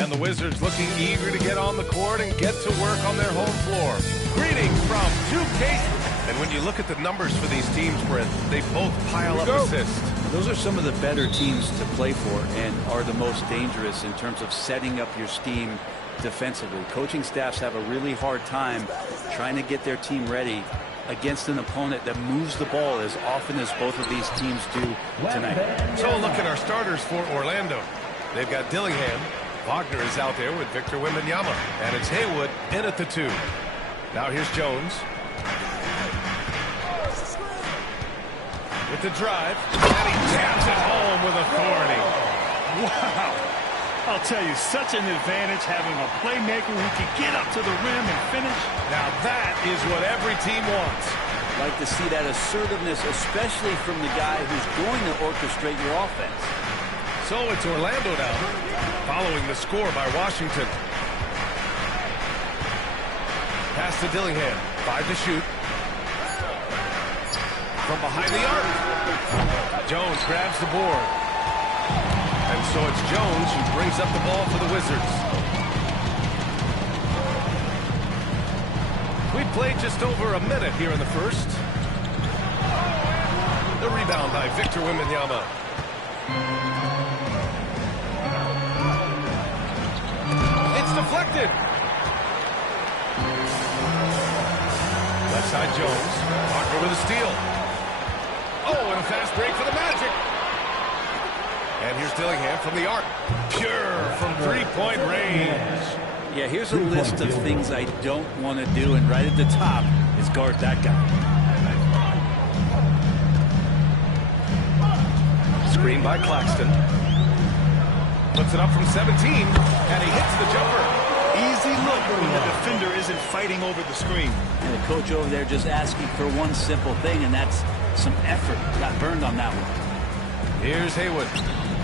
And the Wizards looking eager to get on the court and get to work on their home floor. Greetings from 2K. And when you look at the numbers for these teams, Brent, they both pile up assists. Those are some of the better teams to play for and are the most dangerous in terms of setting up your scheme defensively. Coaching staffs have a really hard time trying to get their team ready against an opponent that moves the ball as often as both of these teams do tonight. So look at our starters for Orlando. They've got Dillingham. Wagner is out there with Victor Wembanyama. And it's Haywood in at the 2. Now here's Jones. With the drive. And he jams it home with authority. Wow. I'll tell you, such an advantage having a playmaker who can get up to the rim and finish. Now that is what every team wants. Like to see that assertiveness, especially from the guy who's going to orchestrate your offense. So it's Orlando now, following the score by Washington. Pass to Dillingham, 5 to shoot. From behind the arc. Jones grabs the board. And so it's Jones who brings up the ball for the Wizards. We played just over a minute here in the first. The rebound by Victor Wembanyama. It's deflected. Left side Jones. Wagner with a steal. Oh, and a fast break for the Magic. And here's Dillingham from the arc. Pure from three-point range. Yeah, here's a list of things I don't want to do, and right at the top is guard that guy. Screen by Claxton. Puts it up from 17, and he hits the jumper. Easy look when the defender isn't fighting over the screen. And the coach over there just asking for one simple thing, and that's some effort. Got burned on that one. Here's Haywood.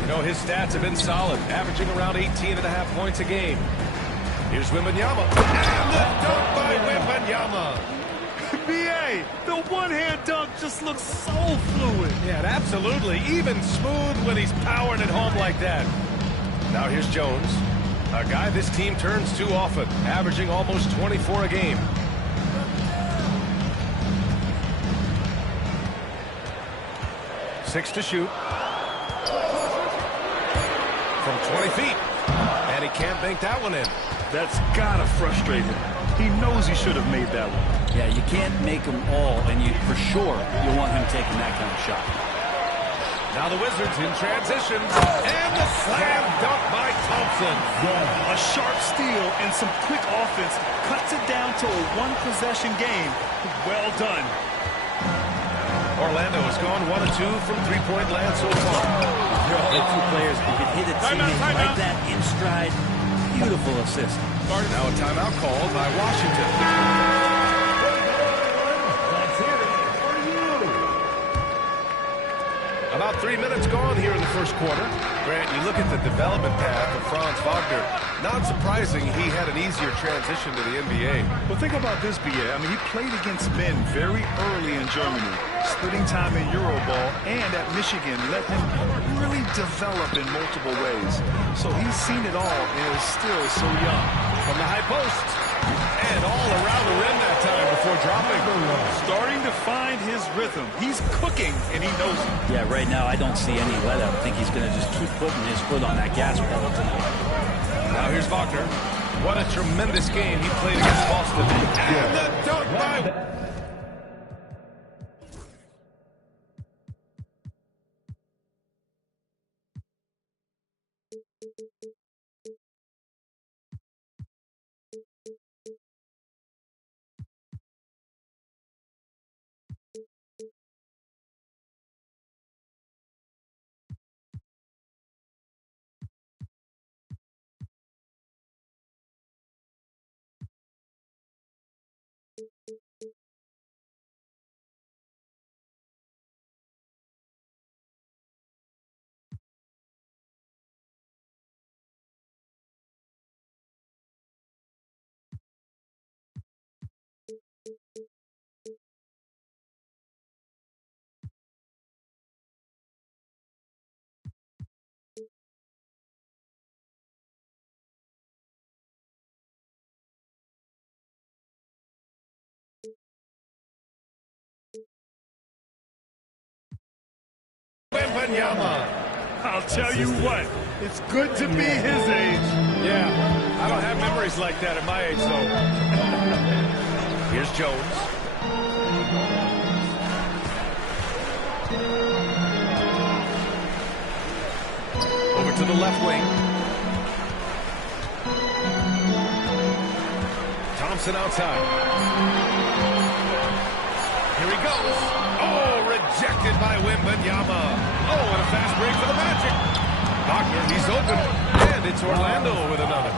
You know, his stats have been solid, averaging around 18.5 points a game. Here's Wembanyama. And the dunk by Wembanyama. B.A., the one-hand dunk just looks so fluid. Yeah, absolutely. Even smooth when he's powering it home like that. Now here's Jones. A guy this team turns to often, averaging almost 24 a game. Six to shoot. From 20 feet. And he can't bank that one in. That's gotta frustrate him. He knows he should have made that one. Yeah, you can't make them all, and you for sure you want him taking that kind of shot. Now the Wizards in transition. And the slam dunk by Thompson. A sharp steal and some quick offense cuts it down to a one-possession game. Well done. Orlando has gone 1 of 2 from three-point land so far. The two players who can hit a teammate like that in stride. Beautiful assist. Now a timeout called by Washington. About 3 minutes gone here in the first quarter. Grant, you look at the development path of Franz Wagner. Not surprising he had an easier transition to the NBA. Well, think about this, B.A. I mean, he played against men very early in Germany, splitting time in Euroball, and at Michigan let him really develop in multiple ways. So he's seen it all and is still so young. From the high post. And all around the rim that time before dropping. Starting to find his rhythm. He's cooking, and he knows it. Yeah, right now I don't see any let up. I think he's going to just keep putting his foot on that gas pedal tonight. Now here's Wagner. What a tremendous game he played against Boston. And the dunk by... Wembanyama. I'll tell you what, it's good to be his age. Yeah, I don't have memories like that at my age, though. Here's Jones. Over to the left wing. Thompson outside. Here he goes. Oh, rejected by Wembanyama. Oh, and a fast break for the Magic. Wagner, he's open. And it's Orlando with another.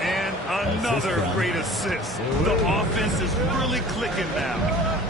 And another great assist. The offense is really clicking now.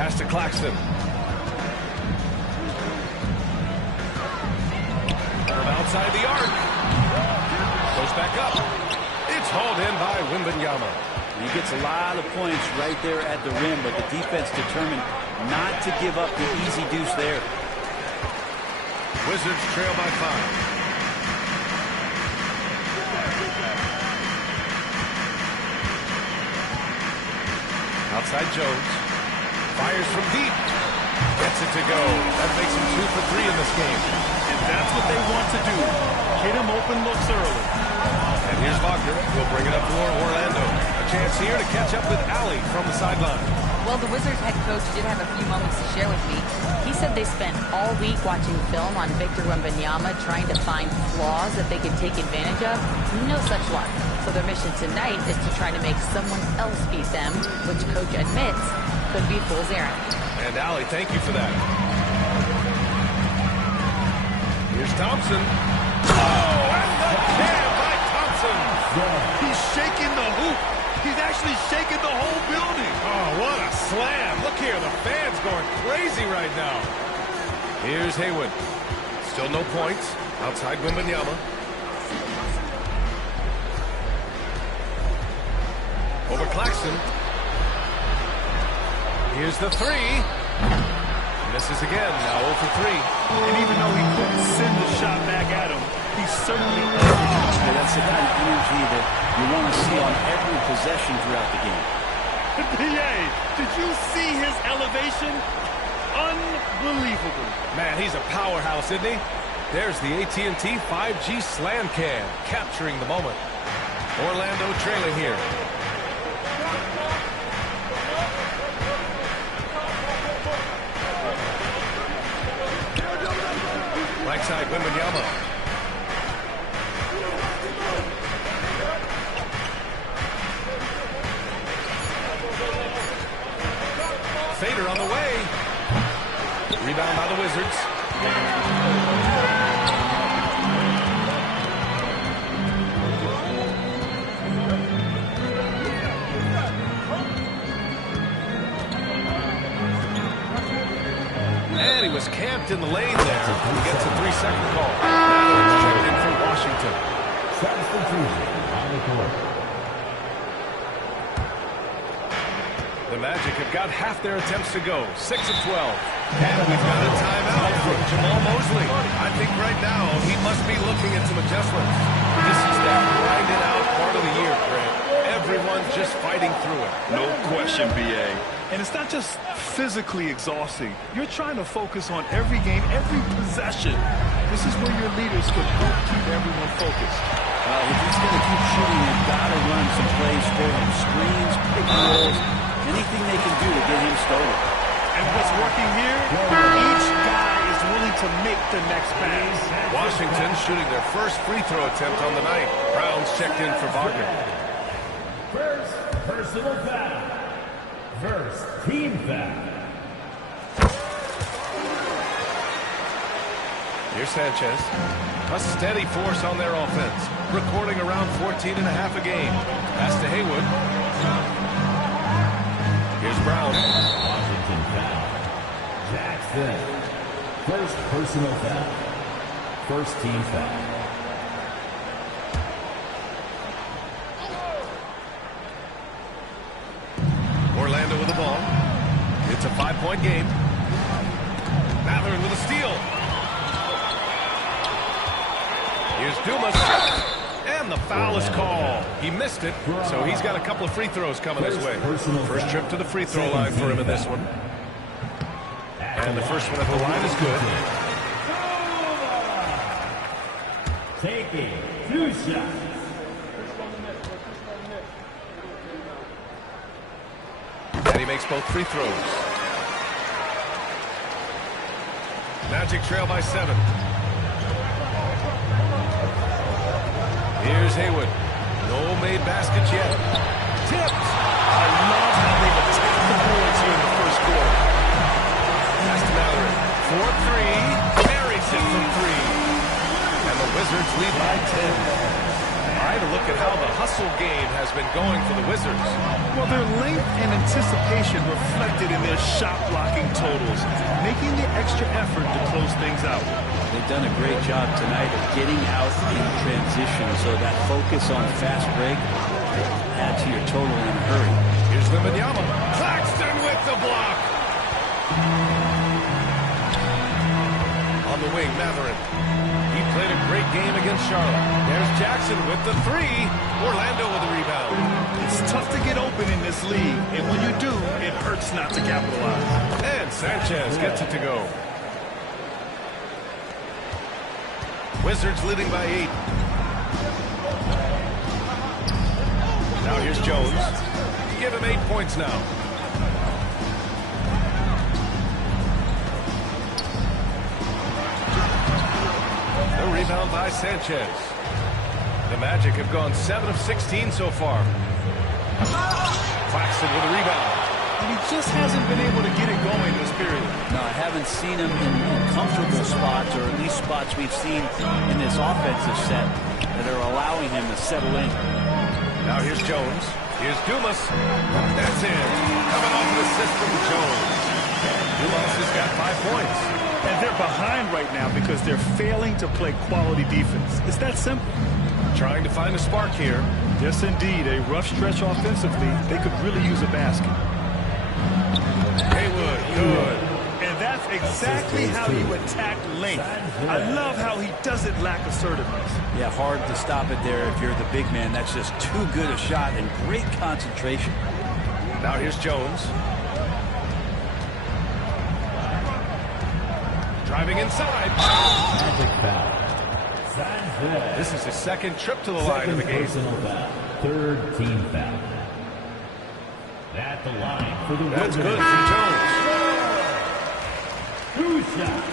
Pass to Claxton. From outside the arc. Goes back up. It's hauled in by Wembanyama. He gets a lot of points right there at the rim, but the defense determined not to give up the easy deuce there. Wizards trail by 5. Outside Jones. Fires from deep. Gets it to go. That makes him 2 for 3 in this game. And that's what they want to do. Hit him open looks early. And here's Wagner. He'll bring it up for Orlando. A chance here to catch up with Allie from the sideline. Well, the Wizards head coach did have a few moments to share with me. He said they spent all week watching film on Victor Wembanyama, trying to find flaws that they could take advantage of. No such luck. So their mission tonight is to try to make someone else beat them, which coach admits could be fool's errand. And Allie, thank you for that. Here's Thompson. Oh, and the jam by Thompson. He's shaking the hoop. He's actually shaking the whole building. Oh, what a slam. Look here, the fans going crazy right now. Here's Haywood. Still no points. Outside Wembanyama. Over Claxton. Here's the 3. Misses again. Now 0 for 3. And even though he couldn't send the shot back at him, he certainly Yeah, that's the kind of energy that you want to see on every possession throughout the game. PA, did you see his elevation? Unbelievable. Man, he's a powerhouse, isn't he? There's the AT&T 5G Slam Cam, capturing the moment. Orlando trailing here. Right side, Wembanyama. Fader on the way. Rebound by the Wizards. And he was camped in the lane there. He gets a 3-second call. Now checked in for Washington. The Magic have got half their attempts to go. 6 of 12. And we've got a timeout from Jamal Mosley. I think right now he must be looking at some adjustments. This is that grinded out part of the year, Grant. Everyone just fighting through it. No question, BA. And it's not just physically exhausting. You're trying to focus on every game, every possession. This is where your leaders can help keep everyone focused. If he's going to keep shooting, they've got to run some plays for him. Screens, pick and rolls, anything they can do to get him started. And what's working here? Each guy is willing to make the next pass. Washington shooting their first free throw attempt on the night. Browns checked in for Wagner. First personal foul. First team foul. Here's Sanchez. A steady force on their offense. Recording around 14 and a half a game. Pass to Haywood. Here's Brown. Washington foul. Jackson. First personal foul. First team foul. Orlando with the ball. It's a 5-point game. Matherin with a steal. Here's Dumas. And the foul is called. He missed it, so he's got a couple of free throws coming his way. First trip to the free throw line for him in this one. And the first one at the line is good. Taking 2 shots. And he makes both free throws. Magic trail by 7. Here's Haywood. No made baskets yet. Tipped. I love how they've attacked the boards here in the first quarter. Pass to Matherin. 4-3. Buries it from 3. And the Wizards lead by 10. All right, a look at how the hustle game has been going for the Wizards. Well, their length and anticipation reflected in their shot blocking totals, making the extra effort to close things out. They've done a great job tonight of getting out in transition, so that focus on fast break add to your total in a hurry. Here's Wembanyama. Claxton with the block. On the wing, Matherin. He played a great game against Charlotte. There's Jackson with the 3. Orlando with the rebound. It's tough to get open in this league, and when you do, it hurts not to capitalize. And Sanchez gets it to go. Wizards leading by 8. Now here's Jones. Give him 8 points now. The rebound by Sanchez. The Magic have gone 7 of 16 so far. Claxton with a rebound. And he just hasn't been able to get it going this period. No, I haven't seen him in comfortable spots, or at least spots we've seen in this offensive set that are allowing him to settle in. Now here's Jones. Here's Dumas. That's in. Coming off the assist from Jones. Dumas has got 5 points. And they're behind right now because they're failing to play quality defense. It's that simple. Trying to find a spark here. Yes, indeed. A rough stretch offensively. They could really use a basket. Haywood, good. And that's exactly how you attack length. I love how he doesn't lack assertiveness. Yeah, hard to stop it there if you're the big man. That's just too good a shot and great concentration. Now here's Jones. Driving inside. Magic foul. Sanchez. This is his second trip to the line of the game. Personal foul. Third team foul. At the line for the That's Wizards. good from Jones. 2 shots.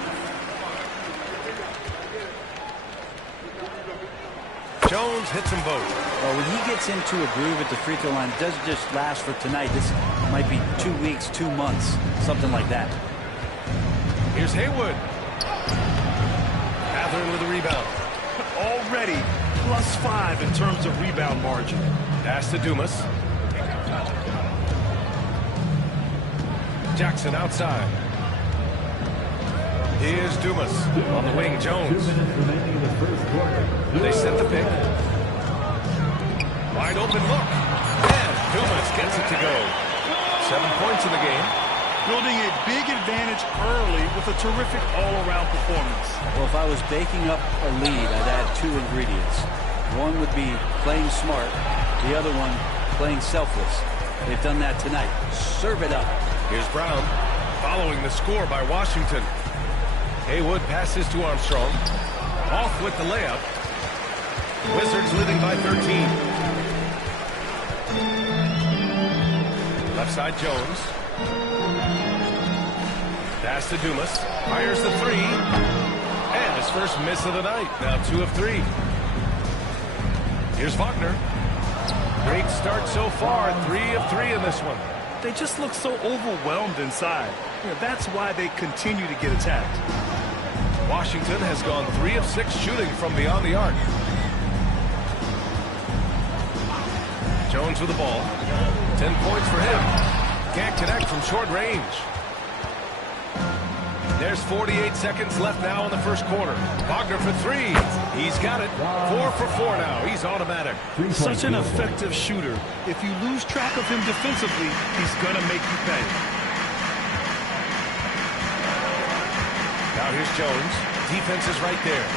Jones hits them both. Well, when he gets into a groove at the free throw line, it doesn't just last for tonight. This might be 2 weeks, 2 months, something like that. Here's Haywood. Matherin with a rebound. Already +5 in terms of rebound margin. Pass to Dumas. Jackson outside. Here's Dumas. On the wing, Jones. 2 minutes remaining in the first quarter. They set the pick. Wide open look. And Dumas gets it to go. 7 points in the game. Building a big advantage early with a terrific all-around performance. Well, if I was baking up a lead, I'd add 2 ingredients. One would be playing smart. The other one, playing selfless. They've done that tonight. Serve it up. Here's Brown following the score by Washington. Haywood passes to Armstrong. Off with the layup. Wizards leading by 13. Left side Jones. Pass to Dumas. Fires the three. And his first miss of the night. Now 2 of 3. Here's Wagner. Great start so far. 3 of 3 in this one. They just look so overwhelmed inside. That's why they continue to get attacked. Washington has gone 3 of 6 shooting from beyond the arc. Jones with the ball. 10 points for him. Can't connect from short range. There's 48 seconds left now in the first quarter. Wagner for 3. He's got it. 4 for 4 now. He's automatic. Such an effective shooter. If you lose track of him defensively, he's going to make you pay. Now here's Jones. Defense is right there.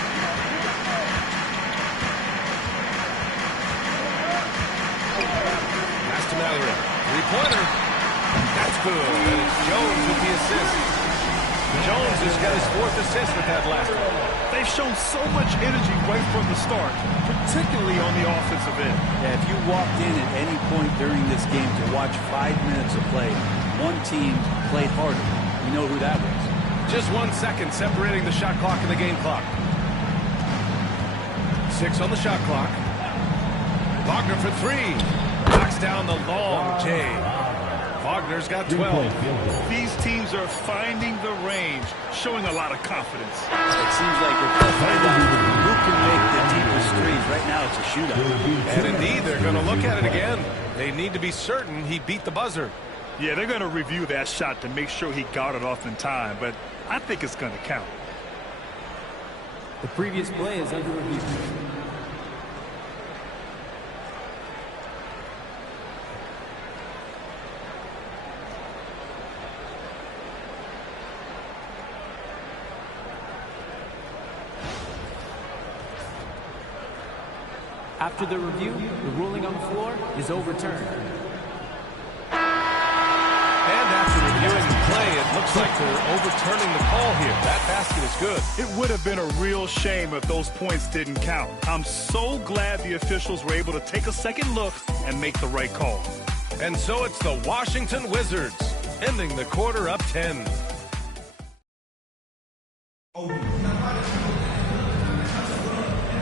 Pass to Mallory. Three-pointer. That's good. And it's Jones with the assist. Jones has got his 4th assist with that last one. They've shown so much energy right from the start, particularly on the offensive end. Yeah, if you walked in at any point during this game to watch 5 minutes of play, one team played harder. You know who that was. Just 1 second separating the shot clock and the game clock. 6 on the shot clock. Wagner for 3. Knocks down the long J. Wagner's got 12. These teams are finding the range, showing a lot of confidence. It seems like they're find out who can make the deepest threes. Right now it's a shootout. And indeed, they're going to look at it again. They need to be certain he beat the buzzer. Yeah, they're going to review that shot to make sure he got it off in time, but I think it's going to count. The previous play is under review. After the review, the ruling on the floor is overturned. And after reviewing the play, it looks like they're overturning the call here. That basket is good. It would have been a real shame if those points didn't count. I'm so glad the officials were able to take a second look and make the right call. And so it's the Washington Wizards, ending the quarter up 10.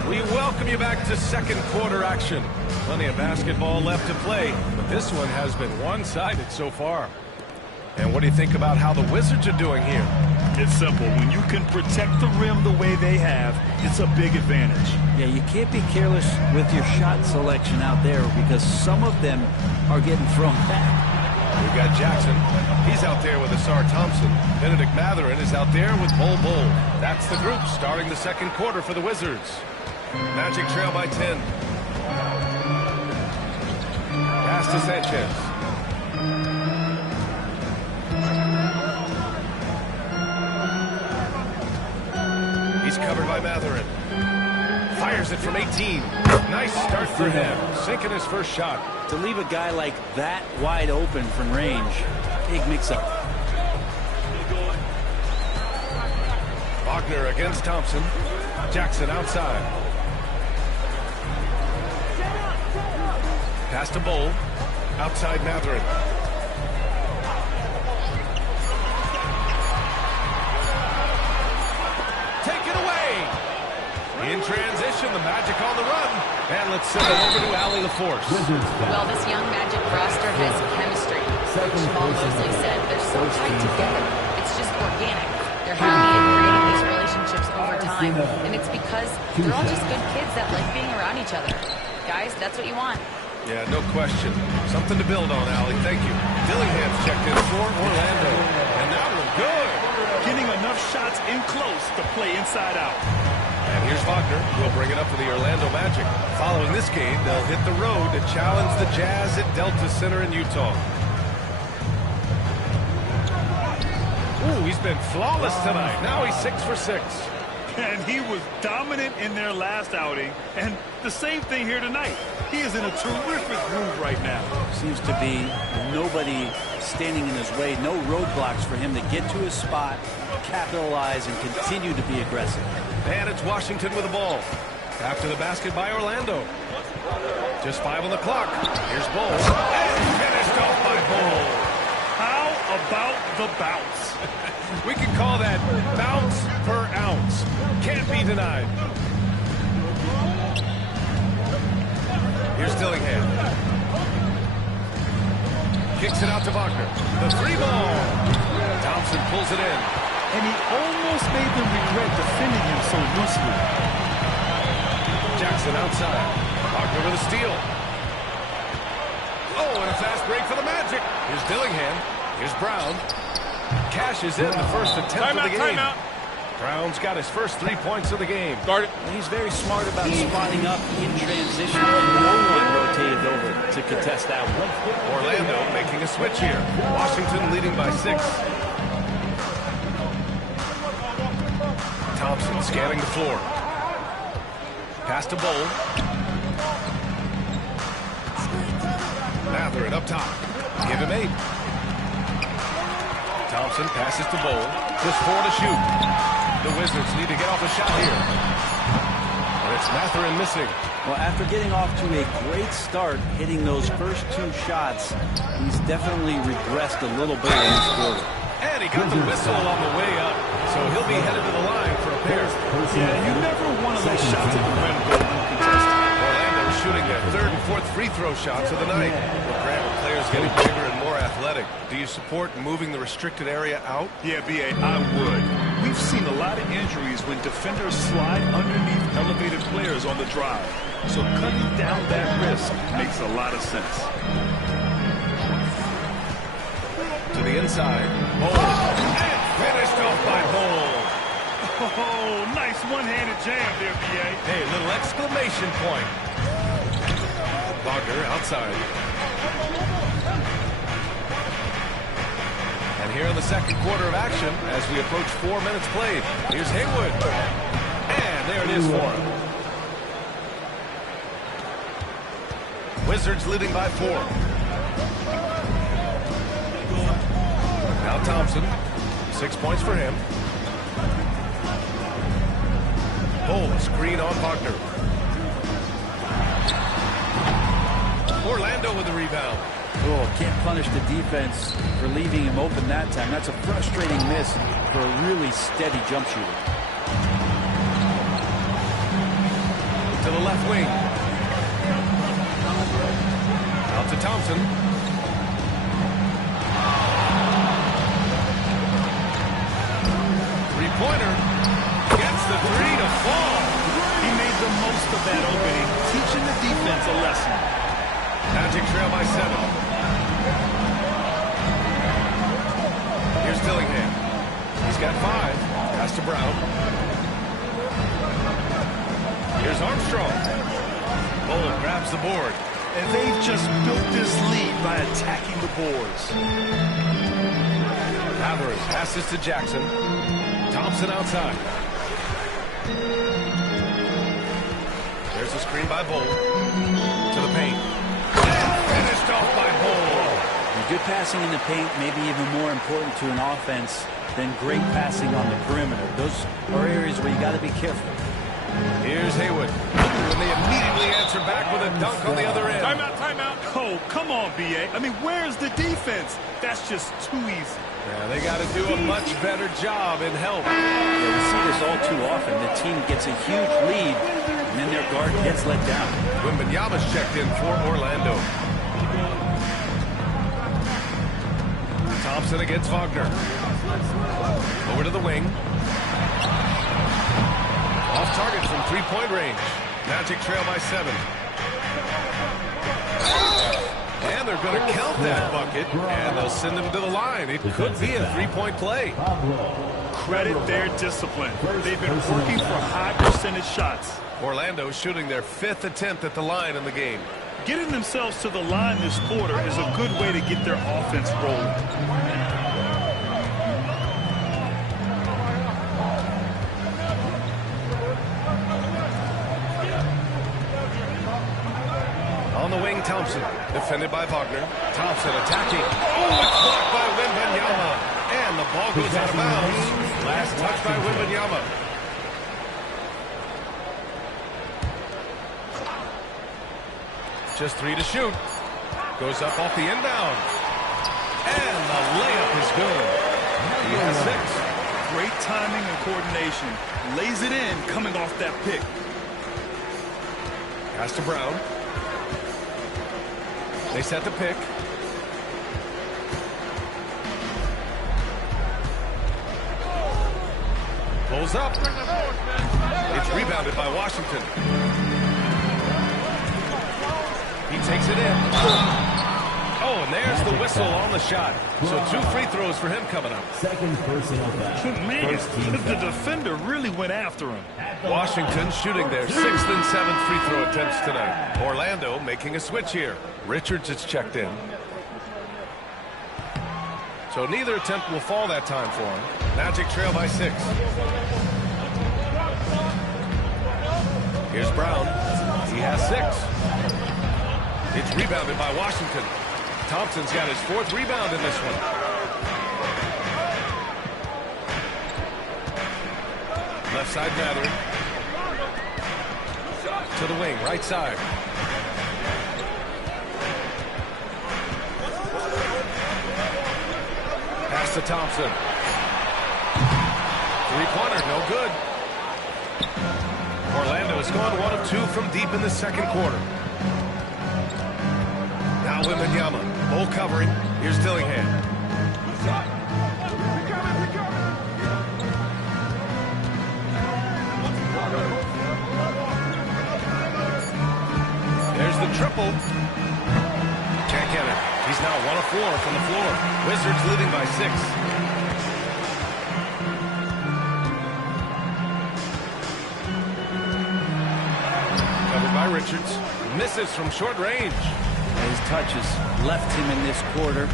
We welcome you back to second quarter action. Plenty of basketball left to play, but this one has been one-sided so far. And what do you think about how the Wizards are doing here? It's simple. When you can protect the rim the way they have, it's a big advantage. Yeah, you can't be careless with your shot selection out there because some of them are getting thrown back. We've got Jackson. He's out there with Asar Thompson. Benedict Mathurin is out there with Bol Bol. That's the group starting the second quarter for the Wizards. Magic trail by 10. Pass to Sanchez. He's covered by Mathurin. Fires it from 18. Nice start for him. Sinking his first shot. To leave a guy like that wide open from range, big mix-up. Wagner against Thompson. Jackson outside. Pass to Bol. Outside Mathurin. Take it away. In transition, the Magic on the run. And let's send it over to Allie LaForce. Well, this young Magic roster has chemistry. Coach Paul Mosley said they're so tight together. It's just organic. They're happy and creating these relationships over time. And it's because they're all just good kids that like being around each other. Guys, that's what you want. Yeah, no question. Something to build on, Allie. Thank you. Dillingham's checked in for Orlando. And that one good. Getting enough shots in close to play inside out. And here's Wagner. He'll bring it up for the Orlando Magic. Following this game, they'll hit the road to challenge the Jazz at Delta Center in Utah. Ooh, he's been flawless tonight. Now he's 6 for 6. And he was dominant in their last outing. And the same thing here tonight. He is in a terrific groove right now. Seems to be nobody standing in his way. No roadblocks for him to get to his spot, capitalize, and continue to be aggressive. And it's Washington with the ball. After the basket by Orlando. Just 5 on the clock. Here's Bowles. And finished off by Bowles. How about the bounce? We can call that bounce per ounce. Can't be denied. Here's Dillingham. Kicks it out to Wagner. The 3-ball. Thompson pulls it in. And he almost made them regret defending him so loosely. Jackson outside. Wagner with a steal. Oh, and a fast break for the Magic. Here's Dillingham. Here's Brown. Cashes in the first attempt of the game. Timeout. Brown's got his first 3 points of the game. And he's very smart about spotting up in transition, and no one rotated over to contest that one. Orlando making a switch here. Washington leading by 6. Thompson scanning the floor. Pass to Bowl. Matherin up top. Give him 8. Thompson passes to Bowl. Just 4 to shoot. The Wizards need to get off a shot here. And it's Matherin missing. Well, after getting off to a great start, hitting those first 2 shots, he's definitely regressed a little bit in this quarter. And he got the whistle on the way up. So he'll be headed to the line for a pair. Yeah, you never want to let shots at the rim go uncontested. Orlando shooting their 3rd and 4th free throw shots of the night. Well, Grant, with players getting bigger and more athletic, do you support moving the restricted area out? Yeah, B.A., I would. We've seen a lot of injuries when defenders slide underneath elevated players on the drive. So cutting down that risk makes a lot of sense. To the inside. Bowles. And finished off by Bowles. Oh, nice one-handed jam there, B.A. Hey, little exclamation point. Wagner outside. And here in the second quarter of action, as we approach 4 minutes played, here's Haywood. And there it is for him. Wizards leading by 4. Now Thompson. 6 points for him. Bowles, screen on Wagner. Orlando with the rebound. Oh, can't punish the defense for leaving him open that time. That's a frustrating miss for a really steady jump shooter. To the left wing. Out to Thompson. Three-pointer. Gets the 3 to fall. He made the most of that opening, teaching the defense a lesson. Magic trail by 7. Here's Dillingham. He's got 5. Pass to Brown. Here's Armstrong. Bowles grabs the board. And they've just built this lead by attacking the boards. Matherin passes to Jackson. Thompson outside. There's a screen by Bowles. To the paint. And finished off by Bowles. Good passing in the paint may be even more important to an offense than great passing on the perimeter. Those are areas where you got to be careful. Here's Haywood. And they immediately answer back with a dunk on the other end. Timeout, timeout. Oh, come on, B.A. I mean, where's the defense? That's just too easy. Yeah, they got to do a much better job in help. Yeah, we see this all too often. The team gets a huge lead, and then their guard gets let down. Wembanyama's checked in for Orlando. Thompson against Wagner. Over to the wing. Off target from three-point range. Magic trail by 7. And they're going to count that bucket, and they'll send him to the line. It could be a three-point play. Credit their discipline. They've been working for high percentage shots. Orlando shooting their 5th attempt at the line in the game. Getting themselves to the line this quarter is a good way to get their offense rolling. Thompson, defended by Wagner. Thompson attacking. Oh, it's blocked by Wembanyama. And the ball goes out of bounds. Last touch by Wembanyama. Just 3 to shoot. Goes up off the inbound. And the layup is good. He has 6. Great timing and coordination. Lays it in coming off that pick. Pass to Brown. They set the pick. Pulls up. It's rebounded by Washington. He takes it in. Oh, and there's the whistle on the shot. So 2 free throws for him coming up. Second personal foul. Man, First team the foul. defender really went after him. Washington shooting their 6th and 7th free throw attempts tonight. Orlando making a switch here. Richards is checked in. So neither attempt will fall that time for him. Magic trail by 6. Here's Brown. He has 6. It's rebounded by Washington. Thompson's got his 4th rebound in this one. Left side gathering. To the wing, right side. Pass to Thompson. 3-pointer, no good. Orlando has gone 1 of 2 from deep in the second quarter. Now Wembanyama, full covering. Here's Dillingham. There's the triple. Can't get it. He's now 1 of 4 from the floor. Wizards leading by 6. Covered by Richards. Misses from short range. His touches left him in this quarter.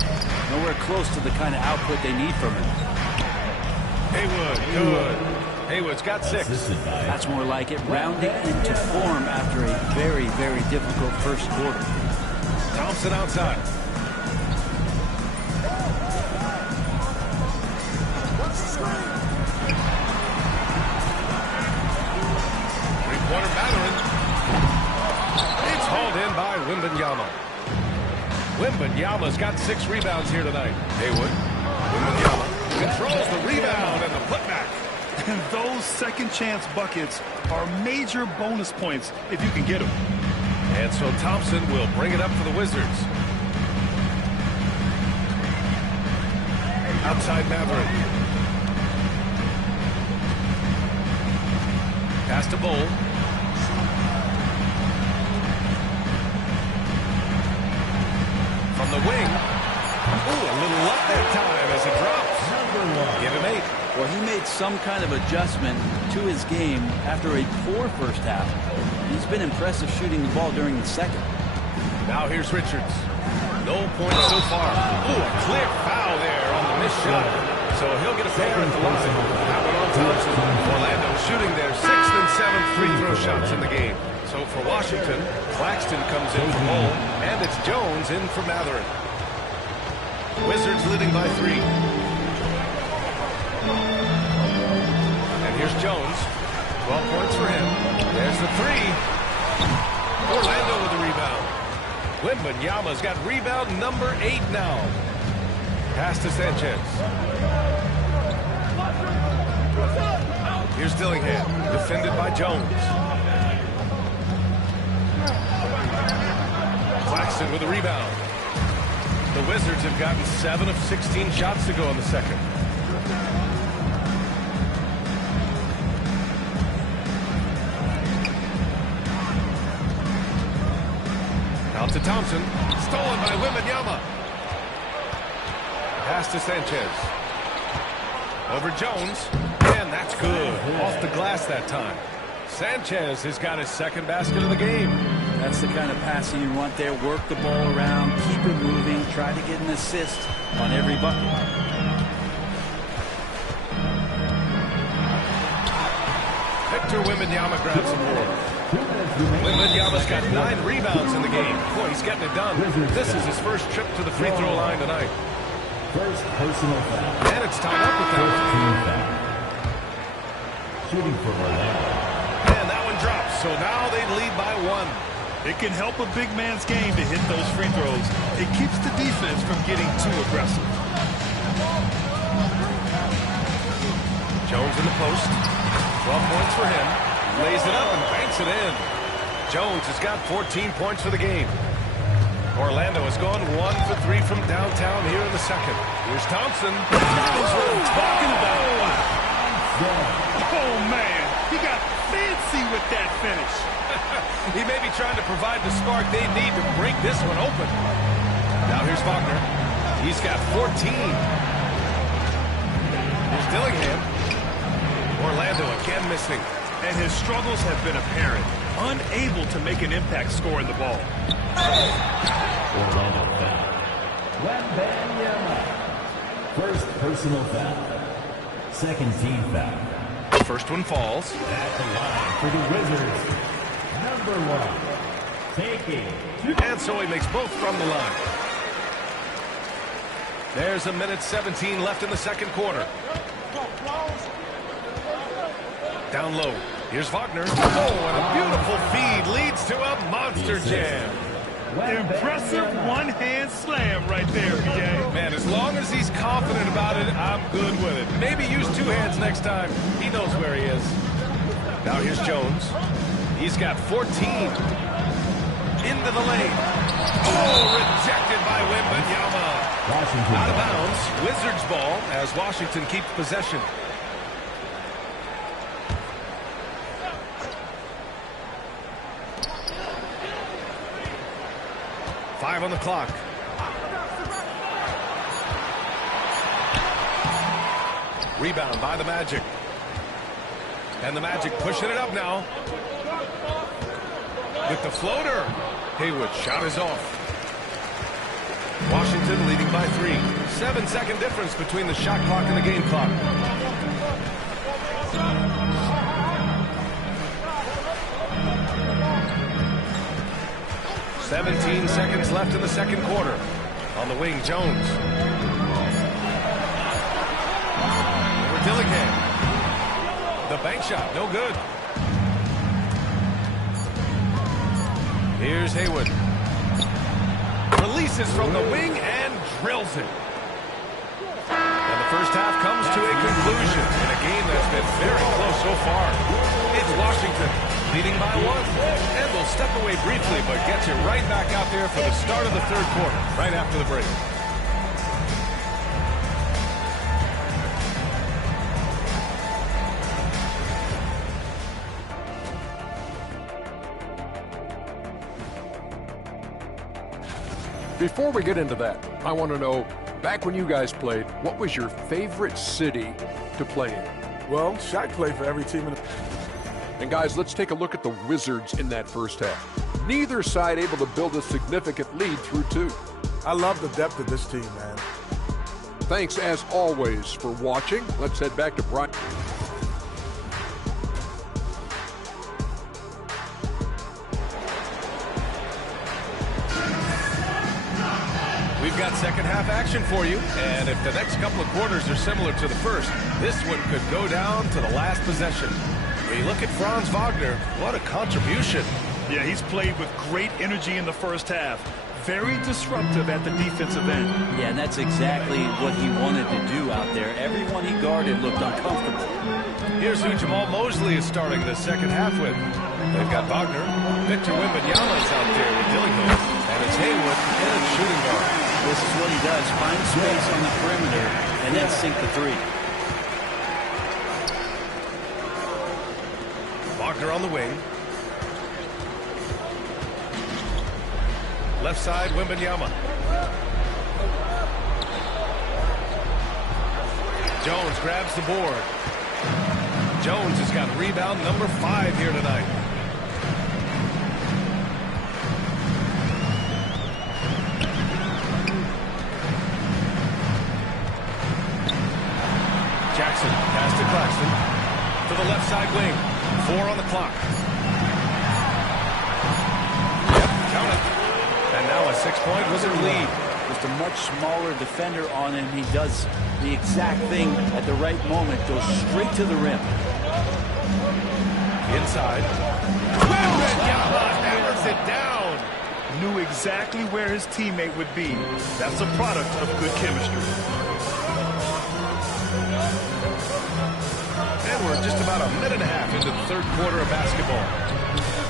Nowhere close to the kind of output they need from him. Haywood, good. Haywood's got 6. Assisted by That's more like it. Rounding into form after a very, very difficult first quarter. Thompson outside. Three-pointer battering. It's hauled in by Wembanyama. Wembanyama's got 6 rebounds here tonight. Haywood. Wembanyama controls the rebound and the putback. And those second chance buckets are major bonus points if you can get them. And so Thompson will bring it up for the Wizards. Outside Maverick. Pass to Bull. From the wing. Ooh, a little luck that time as it drops. Give him 8. Well, he made some kind of adjustment to his game after a poor first half. He's been impressive shooting the ball during the second. Now here's Richards. No points so far. Ooh, a clear foul there on the missed shot. So he'll get a pair at the line. That one on Thompson. Orlando shooting their 6th and 7th free throw shots in the game. So for Washington, Claxton comes in for Bull, and it's Jones in for Matherin. Wizards leading by 3. And here's Jones. 12 points for him. There's the 3. Orlando with the rebound. Wembanyama's got rebound number 8 now. Pass to Sanchez. Here's Dillingham, defended by Jones. Claxton with the rebound. The Wizards have gotten 7 of 16 shots to go in the second. Out to Thompson. Stolen by Wembanyama. Pass to Sanchez. Over Jones. And that's good. Off the glass that time. Sanchez has got his 2nd basket of the game. That's the kind of passing you want there. Work the ball around, keep it moving, try to get an assist on every bucket. Victor Wembanyama grabs the board. Wembanyama's got 9 rebounds in the game. Boy, he's getting it done. This is his first trip to the free throw line tonight. First personal foul. And it's tied up with that First one. team foul. Shooting for Orlando. And that one drops, so now they lead by 1. It can help a big man's game to hit those free throws. It keeps the defense from getting too aggressive. Jones in the post. 12 points for him. Lays it up and banks it in. Jones has got 14 points for the game. Orlando has gone 1 for 3 from downtown here in the second. Here's Thompson. That is what I'm talking about. Oh, man. He got fancy with that finish. He may be trying to provide the spark they need to break this one open. Now here's Wagner. He's got 14. Here's Dillingham. Orlando again missing. And his struggles have been apparent. Unable to make an impact scoring the ball. Orlando foul. Wembanyama. First personal foul. Second team foul. First one falls. At the line for the Wizards. Number 1. Taking. And so he makes both from the line. There's 1:17 left in the second quarter. Down low. Here's Wagner. Oh, and a beautiful feed leads to a monster jam. Impressive one-hand slam right there, BA. Man, as long as he's confident about it, I'm good with it. Maybe use 2 hands next time. He knows where he is. Now here's Jones. He's got 14. Into the lane. Oh, rejected by Wembanyama. Washington. Out of bounds. Wizards ball as Washington keeps possession. Five on the clock. Rebound by the Magic. And the Magic pushing it up now. With the floater. Haywood shot is off. Washington leading by 3. 7-second difference between the shot clock and the game clock. "17 seconds left in the second quarter. On the wing, Jones. Over Dillingham. The bank shot, no good. Here's Haywood. Releases from the wing and drills it. And the first half comes to a conclusion in a game that's been very close so far. It's Washington leading by 1. And we'll step away briefly, but get you right back out there for the start of the third quarter, right after the break. Before we get into that, I want to know, back when you guys played, what was your favorite city to play in? Well, Shaq played for every team in the... And guys, let's take a look at the Wizards in that first half. Neither side able to build a significant lead through 2. I love the depth of this team, man. Thanks, as always, for watching. Let's head back to Brian. We've got second half action for you, and if the next couple of quarters are similar to the first, this one could go down to the last possession. When you look at Franz Wagner, what a contribution. Yeah, he's played with great energy in the first half. Very disruptive at the defensive end. Yeah, and that's exactly what he wanted to do out there. Everyone he guarded looked uncomfortable. Here's who Jamal Mosley is starting the second half with. They've got Wagner. Victor Wembanyama's out there with Dillingham. And it's Haywood in shooting guard. This is what he does. Find space on the perimeter and then sink the 3. Wagner on the wing. Left side, Wembanyama. Jones grabs the board. Jones has got rebound number 5 here tonight. Jackson, pass to Claxton. To the left side wing. 4 on the clock. Count it. And now a 6-point Wizard lead. Just a much smaller defender on him. He does the exact thing at the right moment. Goes straight to the rim. Inside. Wembanyama hammers it down. Knew exactly where his teammate would be. That's a product of good chemistry. And we're just about a minute and a half into the third quarter of basketball.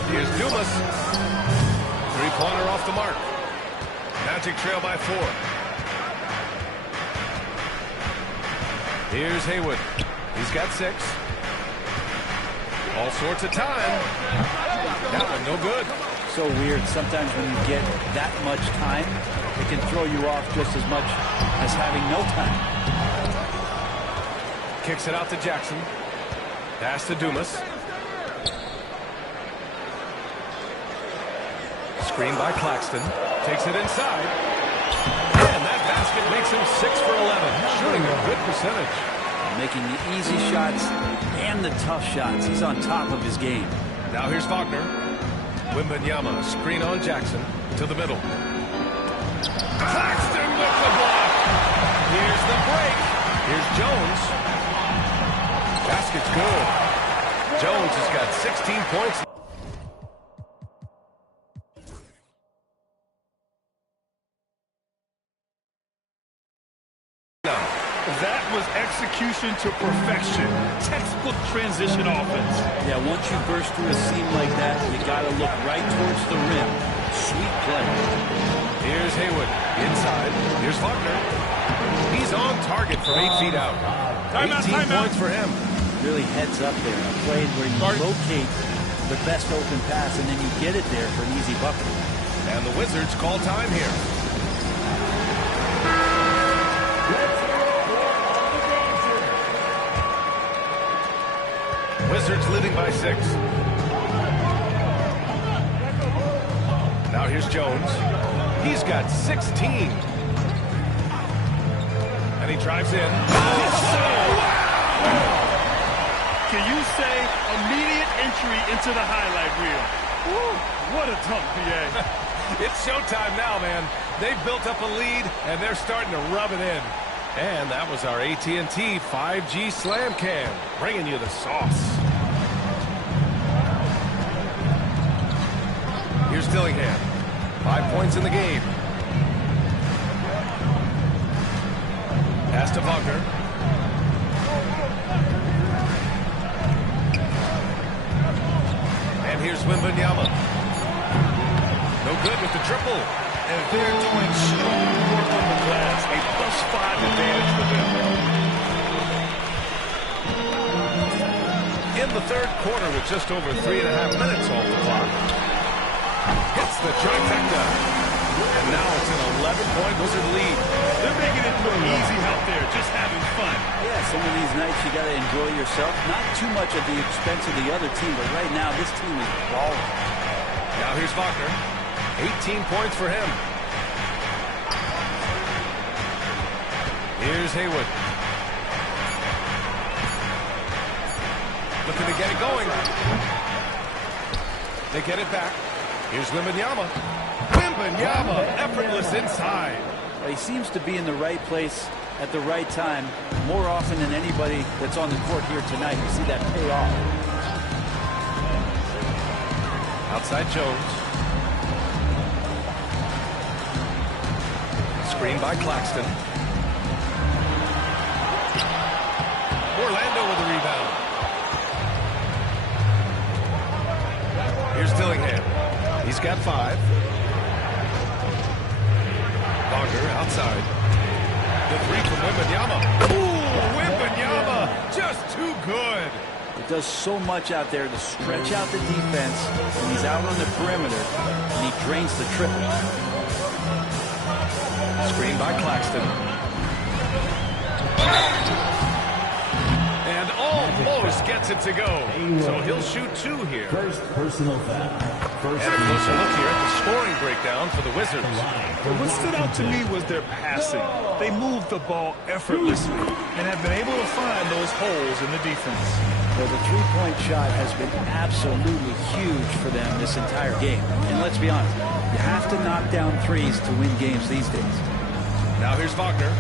Here's Dumas. Three-pointer off the mark. Magic trail by 4. Here's Haywood. He's got 6. All sorts of time. That one no good. So weird. Sometimes when you get that much time, it can throw you off just as much as having no time. Kicks it out to Jackson. Pass to Dumas. Screen by Claxton. Takes it inside. And that basket makes him 6 for 11. Shooting a good percentage. Making the easy shots and the tough shots. He's on top of his game. Now here's Wagner. Wembanyama, screen on Jackson. To the middle. Claxton with the block. Here's the break. Here's Jones. Basket's good. Jones has got 16 points. That was execution to perfection. Textbook transition offense. Yeah, once you burst through a seam like that, you got to look right towards the rim. Sweet play. Here's Haywood. Inside. Here's Wagner. He's on target from 8 feet out. 18 points for him. Really heads up there. A play where you locate the best open pass and then you get it there for an easy bucket. And the Wizards call time here. Wizards leading by 6. Now here's Jones. He's got 16. And he drives in. Can you say immediate entry into the highlight reel? Woo, what a dunk, PA. It's showtime now, man. They've built up a lead, and they're starting to rub it in. And that was our AT&T 5G Slam Cam, bringing you the sauce. Here's Dillingham. 5 points in the game. Pass to Wagner. And here's Wembanyama. No good with the triple. And they're doing strong work on the glass. A +5 advantage for them. In the third quarter with just over 3.5 minutes off the clock. Hits the trifecta. And now it's an 11-point Wizard lead. They're making it look easy out there, just having fun. Yeah, some of these nights you got to enjoy yourself. Not too much at the expense of the other team, but right now this team is balling. Now here's Wagner. 18 points for him. Here's Haywood. Looking to get it going. They get it back. Here's Wembanyama. Wembanyama, effortless inside. Well, he seems to be in the right place at the right time more often than anybody that's on the court here tonight. You see that pay off. Outside Jones. Screen by Claxton. Orlando with the rebound. Here's Dillingham. He's got 5. Wagner outside. The 3 from Wembanyama. Ooh, Wembanyama, just too good. It does so much out there to stretch out the defense, and he's out on the perimeter, and he drains the triple. Screen by Claxton. And almost gets it to go. So he'll shoot 2 here. First personal foul. And a closer look here at the scoring breakdown for the Wizards. What stood out to me was their passing. They moved the ball effortlessly and have been able to find those holes in the defense. Well, the three-point shot has been absolutely huge for them this entire game. And let's be honest, you have to knock down threes to win games these days. Now here's Wagner.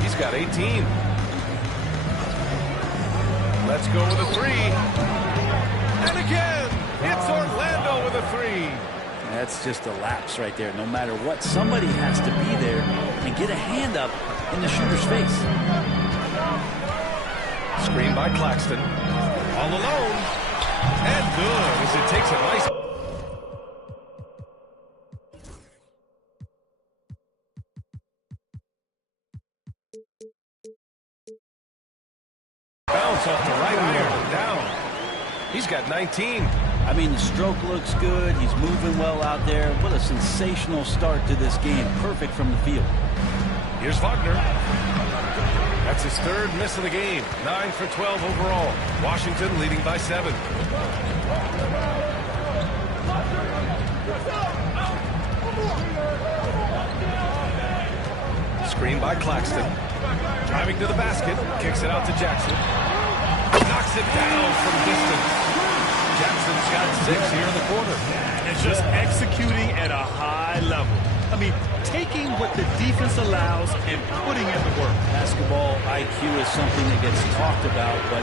He's got 18. Let's go with a three. And again, it's Orlando with a three. That's just a lapse right there. No matter what, somebody has to be there and get a hand up in the shooter's face. Screen by Claxton. All alone. And good as it takes a nice... bounce off the right iron and down. He's got 19. I mean, the stroke looks good. He's moving well out there. What a sensational start to this game. Perfect from the field. Here's Wagner. That's his third miss of the game. 9 for 12 overall. Washington leading by 7. Screen by Claxton. Driving to the basket. Kicks it out to Jackson. Knocks it down from distance. Jackson's got 6 here in the quarter. And just executing at a high level. I mean, taking what the defense allows and putting in the work. Basketball IQ is something that gets talked about, but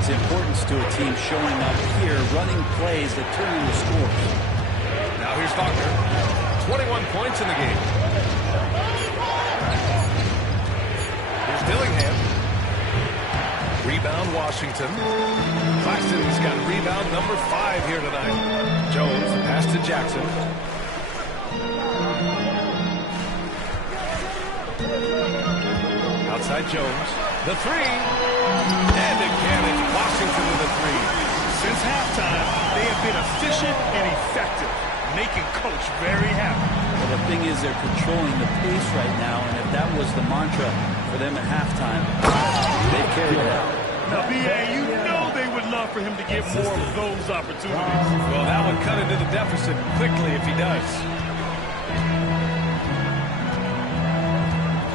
its importance to a team showing up here, running plays that turn into scores. Now here's Wagner. 21 points in the game. Here's Dillingham. Rebound Washington. Claxton's got rebound number 5 here tonight. Jones, the pass to Jackson. Outside Jones. The three. And again, it's Washington with the three. Since halftime, they have been efficient and effective, making Coach very happy. Well, the thing is they're controlling the pace right now, and if that was the mantra for them at halftime, they've carried it out. Now, B.A., you know they would love for him to get more of those opportunities. Well, that would cut into the deficit quickly if he does.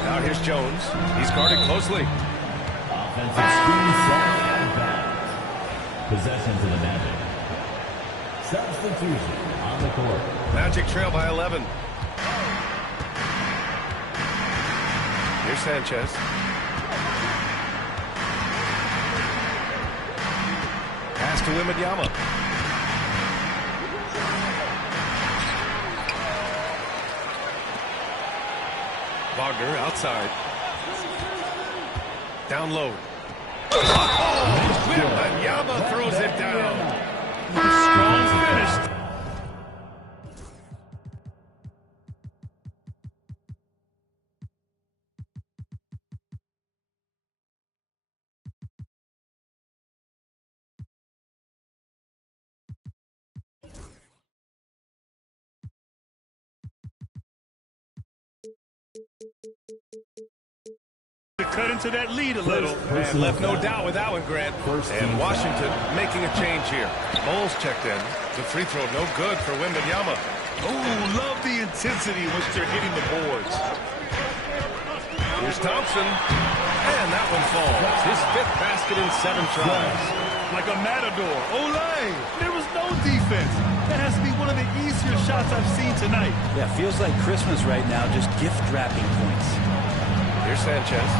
Now here's Jones. He's guarded closely. Offensive screen set and bounds. Possession to the Magic. Substitution on the court. Magic trail by 11. Here's Sanchez. Pass to Wembanyama. Wagner outside. Down low. Oh, Wembanyama throws it down. Strong finish. To cut into that lead a little. And left no doubt with that one, Grant. And Washington making a change here. Bowles checked in. The free throw no good for Wembanyama. Oh, love the intensity in which they're hitting the boards. Here's Thompson. And that one falls. His 5th basket in 7 tries. Like a matador. Olay! There was no defense. That has to be one of the easier shots I've seen tonight. Yeah, feels like Christmas right now, just gift wrapping points. Here's Sanchez.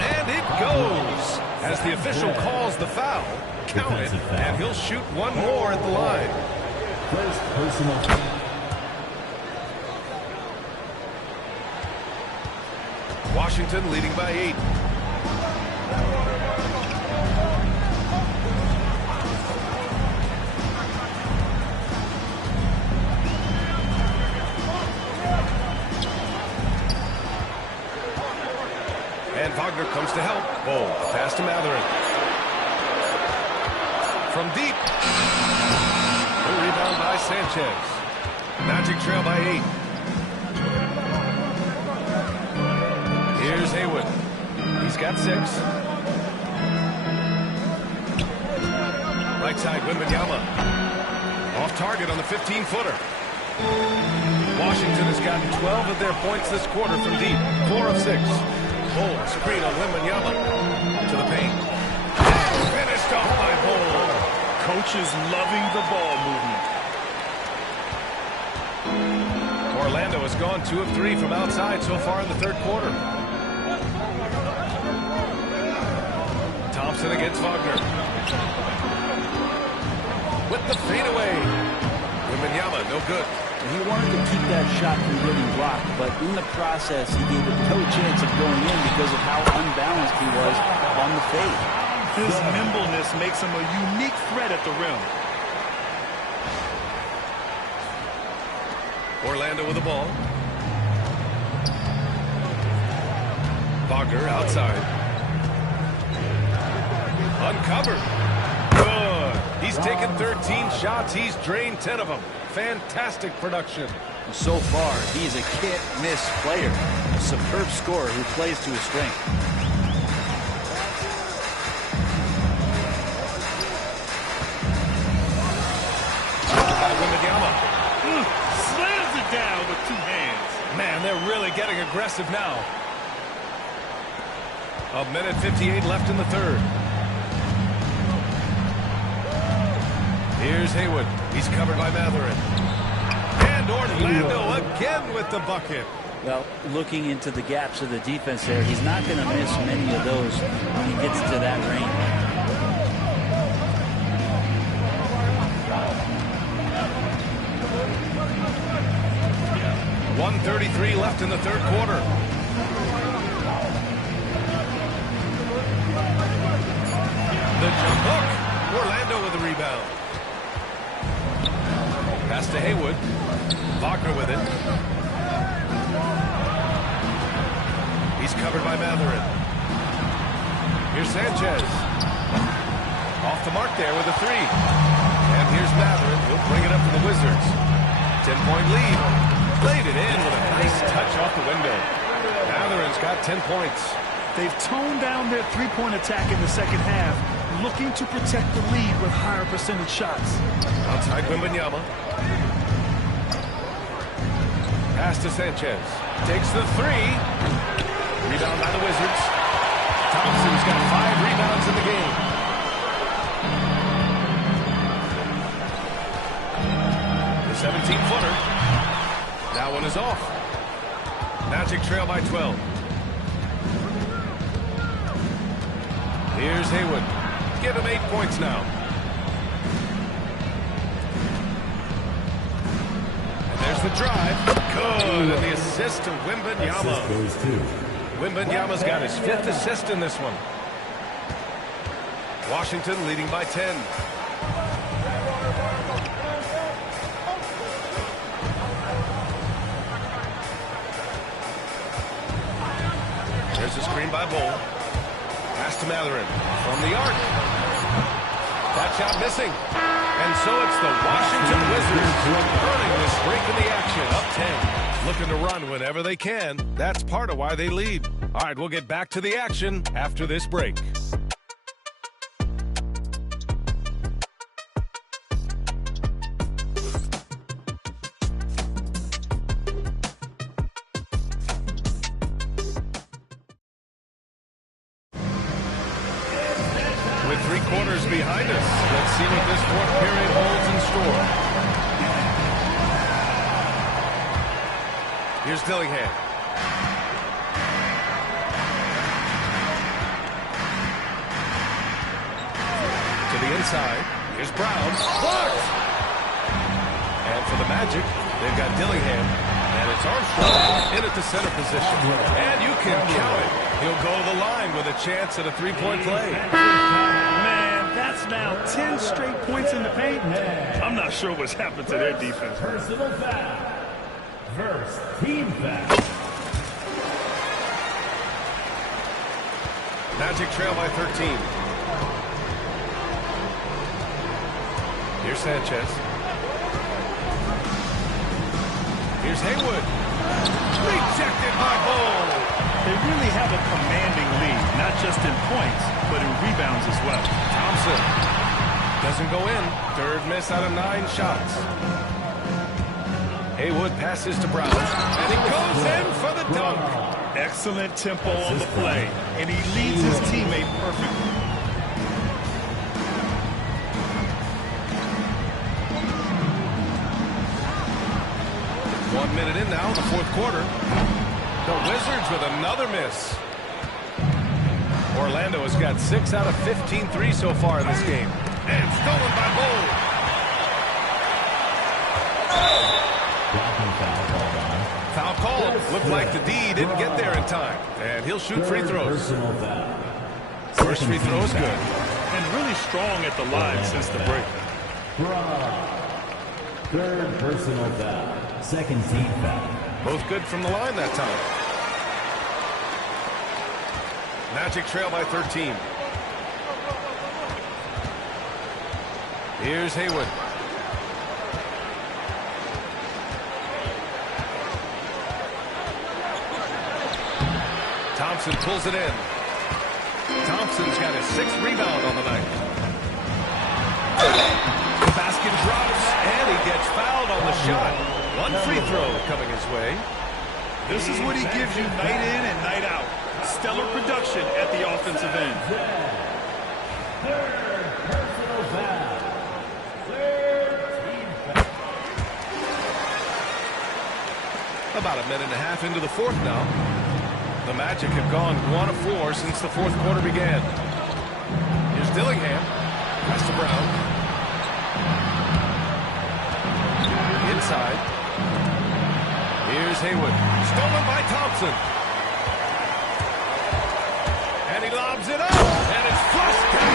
And it goes. As the official calls the foul, count it, and he'll shoot one more at the line. First personal foul. Washington leading by 8. And Wagner comes to help. Bowles, pass to Matherin. From deep. The rebound by Sanchez. Magic trail by 8. Here's Haywood. He's got 6. Right side, Wembanyama. Off target on the 15-footer. Washington has gotten 12 of their points this quarter from deep. 4 of 6. Bull screen on Wembanyama. To the paint. Finished off by Bull. Coaches loving the ball movement. Orlando has gone 2 of 3 from outside so far in the third quarter. Thompson against Wagner. With the fadeaway. Wembanyama, no good. He wanted to keep that shot from getting blocked, but in the process, he gave it no chance of going in because of how unbalanced he was on the fade. His nimbleness makes him a unique threat at the rim. Orlando with the ball. Wagner outside. Uncovered. Good. He's taken 13 shots. He's drained 10 of them. Fantastic production. So far, he's a can't-miss player. A superb scorer who plays to his strength. Wembanyama. Slams it down with 2 hands. Man, they're really getting aggressive now. 1:58 left in the third. Here's Haywood. He's covered by Matherin. And Orlando again with the bucket. Well, looking into the gaps of the defense there, he's not going to miss many of those when he gets to that range. .133 left in the third quarter. The jump hook. Orlando with the rebound. Pass to Haywood. Wagner with it. He's covered by Matherin. Here's Sanchez. Off the mark there with a 3. And here's Matherin. He'll bring it up to the Wizards. 10-point lead. Played it in with a nice touch off the window. Matherin's got 10 points. They've toned down their three-point attack in the second half, looking to protect the lead with higher percentage shots. Outside Wembanyama. Pass to Sanchez. Takes the 3. Rebound by the Wizards. Thompson's got 5 rebounds in the game. The 17-footer. That one is off. Magic trail by 12. Here's Haywood. Give him 8 points now. And there's the drive. Good. And the assist to Wembanyama. Wembanyama's got his 5th assist in this one. Washington leading by 10. There's a screen by Bull. Pass to Matherin from the arc. That shot missing. And so it's the Washington Wizards earning the streak in the action. Up 10. Looking to run whenever they can. That's part of why they lead. All right, we'll get back to the action after this break. With 3 quarters behind us, let's see what this 4th period holds in store. Here's Dillingham. To the inside. Here's Brown. Blocked! And for the Magic, they've got Dillingham. And it's Armstrong in at the center position. And you can count it. He'll go to the line with a chance at a 3-point play. Man, that's now 10 straight points in the paint. I'm not sure what's happened to their defense. Personal foul. First team foul. Magic trail by 13. Here's Sanchez. Here's Haywood. Rejected by Bull. They really have a commanding lead, not just in points, but in rebounds as well. Thompson. Doesn't go in. Third miss out of 9 shots. Haywood passes to Brown, and he goes in for the dunk. Excellent tempo on the play, and he leads his teammate perfectly. One minute in now, the fourth quarter. The Wizards with another miss. Orlando has got 6 out of 15 threes so far in this game. And stolen by Bowl. Foul called. Looked like the D didn't get there in time. And he'll shoot free throws. First free throw is good. And really strong at the line since the break. Third personal foul. Second team foul. Both good from the line that time. Magic trail by 13. Here's Haywood. Thompson pulls it in. Thompson's got his 6th rebound on the night. The basket drops, and he gets fouled on the shot. One free throw coming his way. This is what he gives you night in and night out. Stellar production at the offensive end. Third personal foul. About a minute and a half into the fourth now. The Magic have gone 1 of 4 since the fourth quarter began. Here's Dillingham. Pass to Brown. Inside. Here's Haywood. Stolen by Thompson. And he lobs it up. And it's flushed down.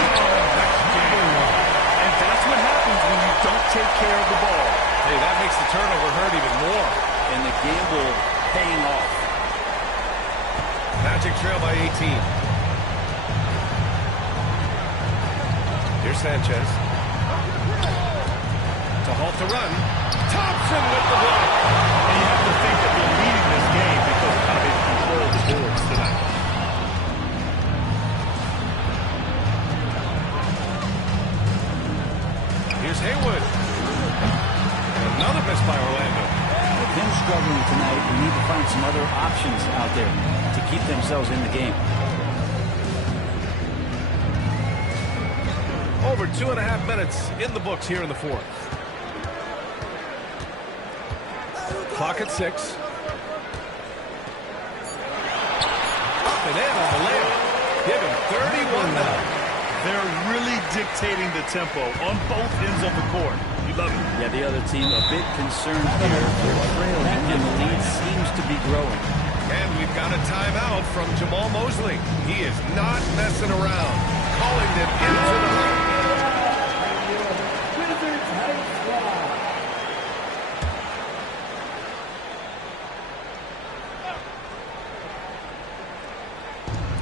And that's what happens when you don't take care of the ball. Hey, that makes the turnover hurt even more. And the gamble paying off. Magic trail by 18. Here's Sanchez. To halt the run. Thompson with the block. And you have to think that they're leading this game because of how they control the boards tonight. Here's Haywood. Another miss by Orlando. With them struggling tonight, we need to find some other options out there to keep themselves in the game. Over 2.5 minutes in the books here in the fourth. Clock at 6. Up and in on the layup. Give him 31 now. They're really dictating the tempo on both ends of the court. You love it. Yeah, the other team a bit concerned here. They're trailing, and the lead seems to be growing. And we've got a timeout from Jamal Mosley. He is not messing around. Calling them into the hunt.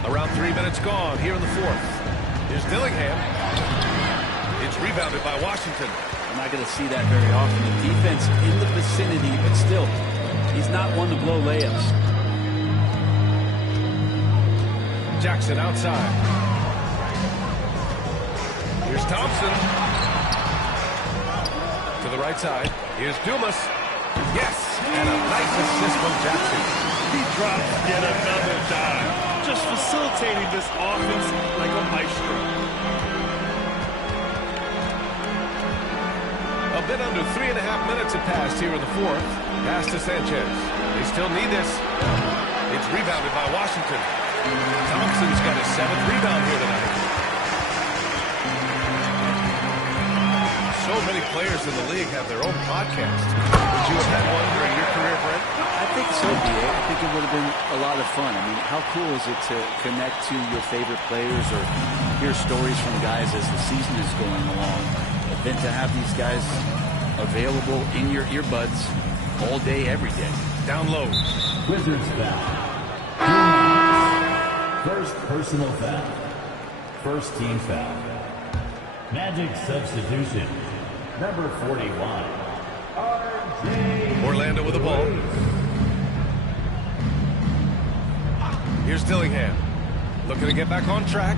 Around 3 minutes gone here in the fourth. Here's Dillingham. It's rebounded by Washington. I'm not going to see that very often. The defense in the vicinity, but still, he's not one to blow layups. Jackson outside. Here's Thompson. To the right side. Here's Dumas. Yes! And a nice assist from Jackson. He drops yet another dime. Just facilitating this offense like a maestro. A bit under 3.5 minutes have passed here in the fourth. Pass to Sanchez. They still need this. It's rebounded by Washington. Thompson's got his 7th rebound here tonight. So many players in the league have their own podcast. Would you have had one during your career, Brent? I think so, B.A. I think it would have been a lot of fun. I mean, how cool is it to connect to your favorite players or hear stories from guys as the season is going along, but then to have these guys available in your earbuds all day, every day. Down low. Wizards foul. First personal foul. First team foul. Magic substitution. Number 41. Orlando with the ball. Here's Dillingham. Looking to get back on track.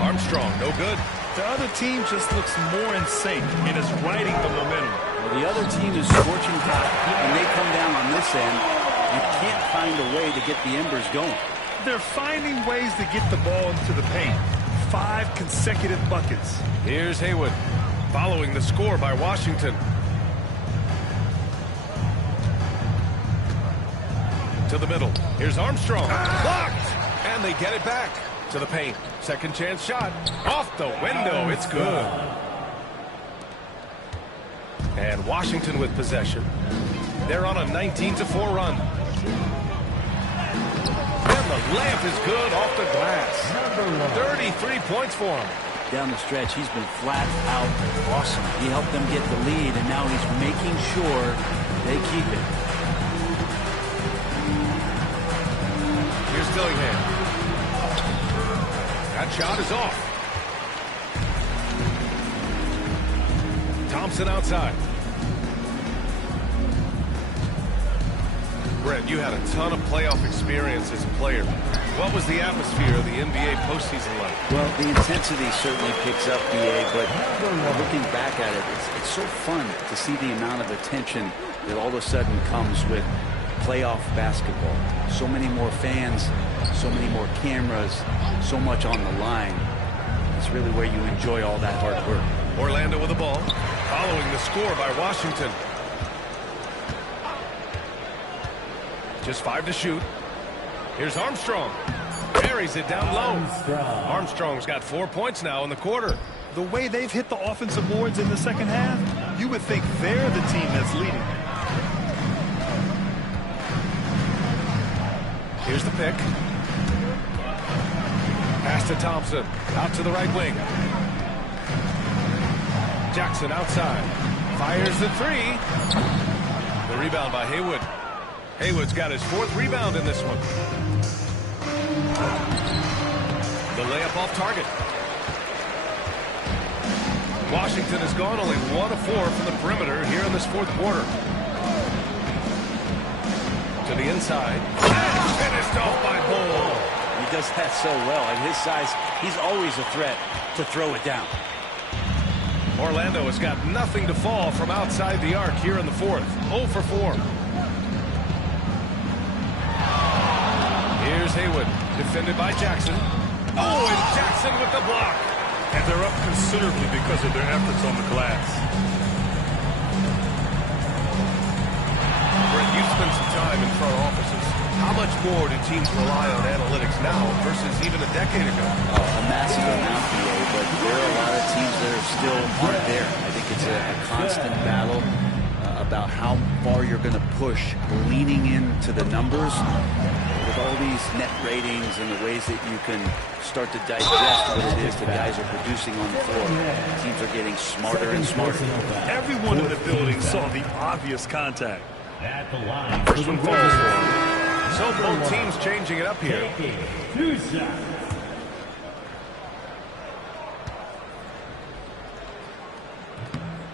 Armstrong, no good. The other team just looks more in sync and is riding the momentum. Well, the other team is scorching hot, and they come down on this end. You can't find a way to get the embers going. They're finding ways to get the ball into the paint. 5 consecutive buckets. Here's Haywood, following the score by Washington. To the middle. Here's Armstrong. Blocked! And they get it back. To the paint. Second chance shot. Off the window. It's good. And Washington with possession. They're on a 19-4 run. And the layup is good off the glass. 33 points for him. Down the stretch, he's been flat out awesome. He helped them get the lead, and now he's making sure they keep it. Here's Dillingham. That shot is off. Thompson outside. Brett, you had a ton of playoff experience as a player. What was the atmosphere of the NBA postseason like? Well, the intensity certainly picks up, BA, but looking back at it, it's so fun to see the amount of attention that all of a sudden comes with playoff basketball. So many more fans, so many more cameras, so much on the line. It's really where you enjoy all that hard work. Orlando with the ball, following the score by Washington. Just 5 to shoot. Here's Armstrong. Buries it down low. Armstrong's got 4 points now in the quarter. The way they've hit the offensive boards in the second half, you would think they're the team that's leading. Here's the pick. Pass to Thompson. Out to the right wing. Jackson outside. Fires the 3. The rebound by Haywood. Haywood's got his 4th rebound in this one. The layup off target. Washington has gone only 1 of 4 from the perimeter here in this 4th quarter. To the inside. And finished off by Bull. He does that so well. At his size, he's always a threat to throw it down. Orlando has got nothing to fall from outside the arc here in the 4th. 0 for 4. Here's Haywood, defended by Jackson. Oh, and Jackson with the block. And they're up considerably because of their efforts on the glass. Brent, you spent some time in front offices. How much more do teams rely on analytics now versus even a decade ago? A massive amount, BA, but there are a lot of teams that are still aren't there. I think it's a constant battle about how far you're going to push, leaning into the numbers with all these net ratings and the ways that you can start to digest what it is the guys are producing on the floor. Teams are getting smarter and smarter. Everyone in the building saw the obvious contact. At the line. First one falls for him. So both teams changing it up here.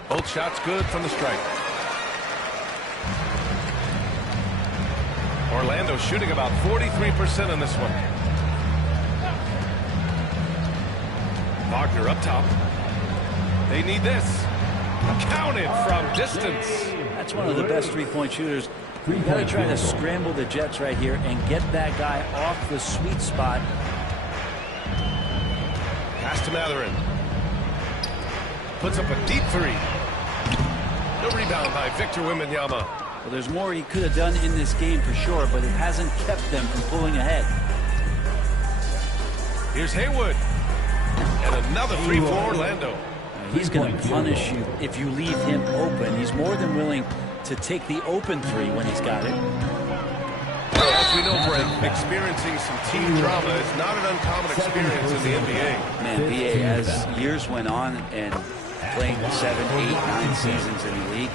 Both shots good from the strike. Orlando shooting about 43% in this one. Wagner up top. They need this. Counted from distance. That's one of the best three-point shooters. You've got to try to scramble the Jets right here and get that guy off the sweet spot. Pass to Matherin. Puts up a deep 3. The rebound by Victor Wembanyama. Well, there's more he could have done in this game for sure, but it hasn't kept them from pulling ahead. Here's Haywood. And another 3 for Orlando. He's going to punish you if you leave him open. He's more than willing to take the open 3 when he's got it. As we know, Brent, experiencing some team drama is not an uncommon experience in the NBA. Man, BA, as years went on and playing 7, 8, 9 seasons in the league,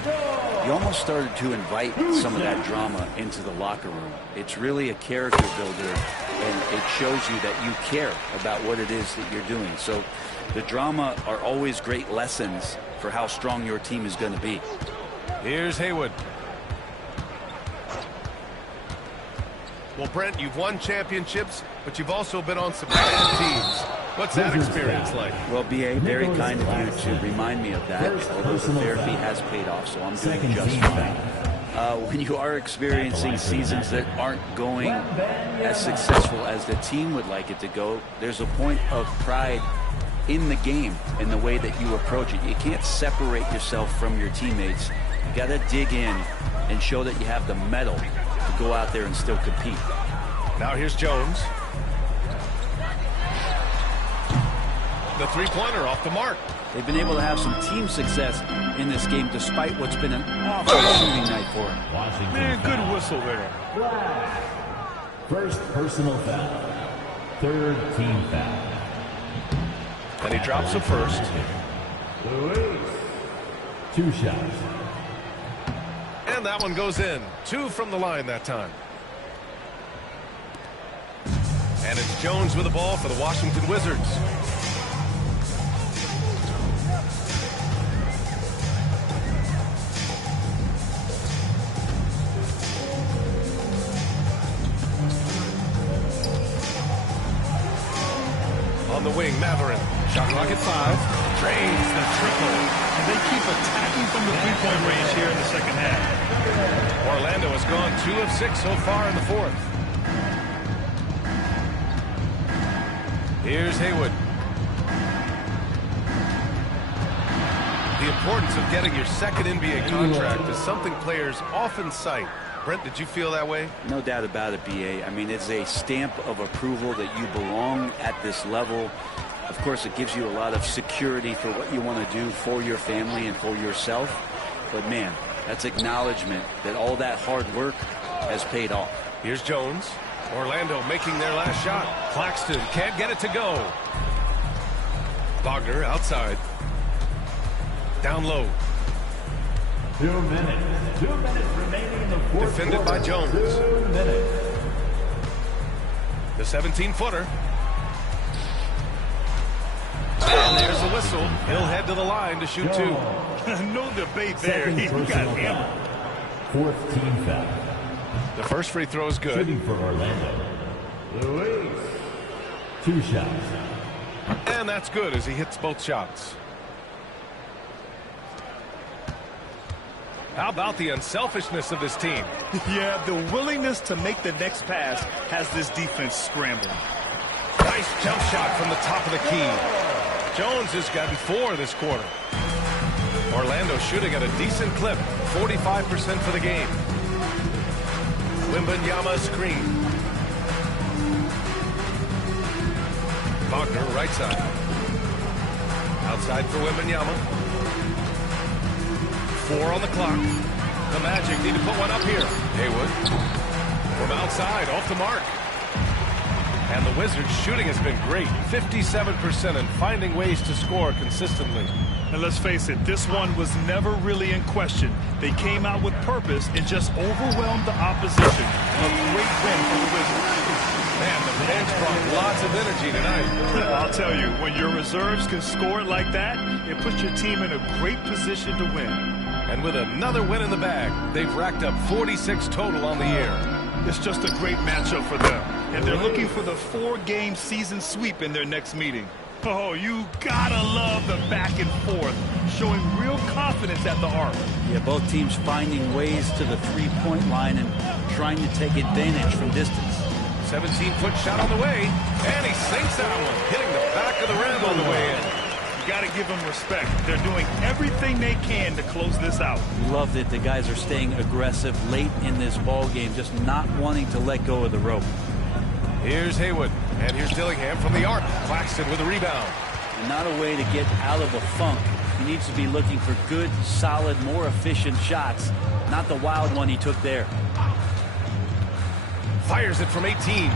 you almost started to invite some of that drama into the locker room. It's really a character builder, and it shows you that you care about what it is that you're doing. So the drama are always great lessons for how strong your team is going to be. Here's Haywood. Well, Brent, you've won championships, but you've also been on some bad teams. What's that experience like? Well, B.A., very kind of you to remind me of that, although the therapy has paid off, so I'm doing just fine. When you are experiencing seasons that aren't going as successful as the team would like it to go, there's a point of pride in the game in the way that you approach it. You can't separate yourself from your teammates. You got to dig in and show that you have the mettle to go out there and still compete. Now here's Jones. The three-pointer off the mark. They've been able to have some team success in this game despite what's been an awful shooting night for them. Man, good whistle there. First personal foul. Third team foul. And he drops the first. Two shots. And that one goes in. 2 from the line that time. And it's Jones with the ball for the Washington Wizards. On the wing, Matherin. Shot clock at 5. Drains the triple. And they keep attacking from the three-point range here in the second half. Orlando has gone 2 of 6 so far in the fourth. Here's Haywood. The importance of getting your second NBA contract is something players often cite. Brent, did you feel that way? No doubt about it, B.A. I mean, it's a stamp of approval that you belong at this level. Of course, it gives you a lot of security for what you want to do for your family and for yourself. But, man, that's acknowledgement that all that hard work has paid off. Here's Jones. Orlando making their last shot. Claxton can't get it to go. Wagner outside. Down low. 2 minutes. 2 minutes remaining in the fourth Defended by Jones. 2 minutes. The 17-footer. And there's the whistle. He'll head to the line to shoot 2. No debate there. Second He got personal hammered. foul. Fourth team foul. The first free throw is good. Shooting for Orlando. Luis. 2 shots. And that's good as he hits both shots. How about the unselfishness of this team? Yeah, the willingness to make the next pass has this defense scrambling. Nice jump shot from the top of the key. Jones has gotten 4 this quarter. Orlando shooting at a decent clip, 45% for the game. Wembanyama screen. Wagner right side. Outside for Wembanyama. 4 on the clock. The Magic need to put one up here. Haywood from outside, off the mark. And the Wizards' shooting has been great, 57%, and finding ways to score consistently. And let's face it, this one was never really in question. They came out with purpose and just overwhelmed the opposition. A great win for the Wizards. Man, the bench brought lots of energy tonight. I'll tell you, when your reserves can score it like that, it puts your team in a great position to win. And with another win in the bag, they've racked up 46 total on the year. It's just a great matchup for them. And they're looking for the 4-game season sweep in their next meeting. Oh, you gotta love the back and forth, showing real confidence at the arc. Yeah, both teams finding ways to the three-point line and trying to take advantage from distance. 17-foot shot on the way, and he sinks that one, hitting the back of the rim on the way in. You gotta give them respect. They're doing everything they can to close this out. Love that the guys are staying aggressive late in this ball game, just not wanting to let go of the rope. Here's Haywood, and here's Dillingham from the arc. Claxton with a rebound. Not a way to get out of a funk. He needs to be looking for good, solid, more efficient shots, not the wild one he took there. Fires it from 18.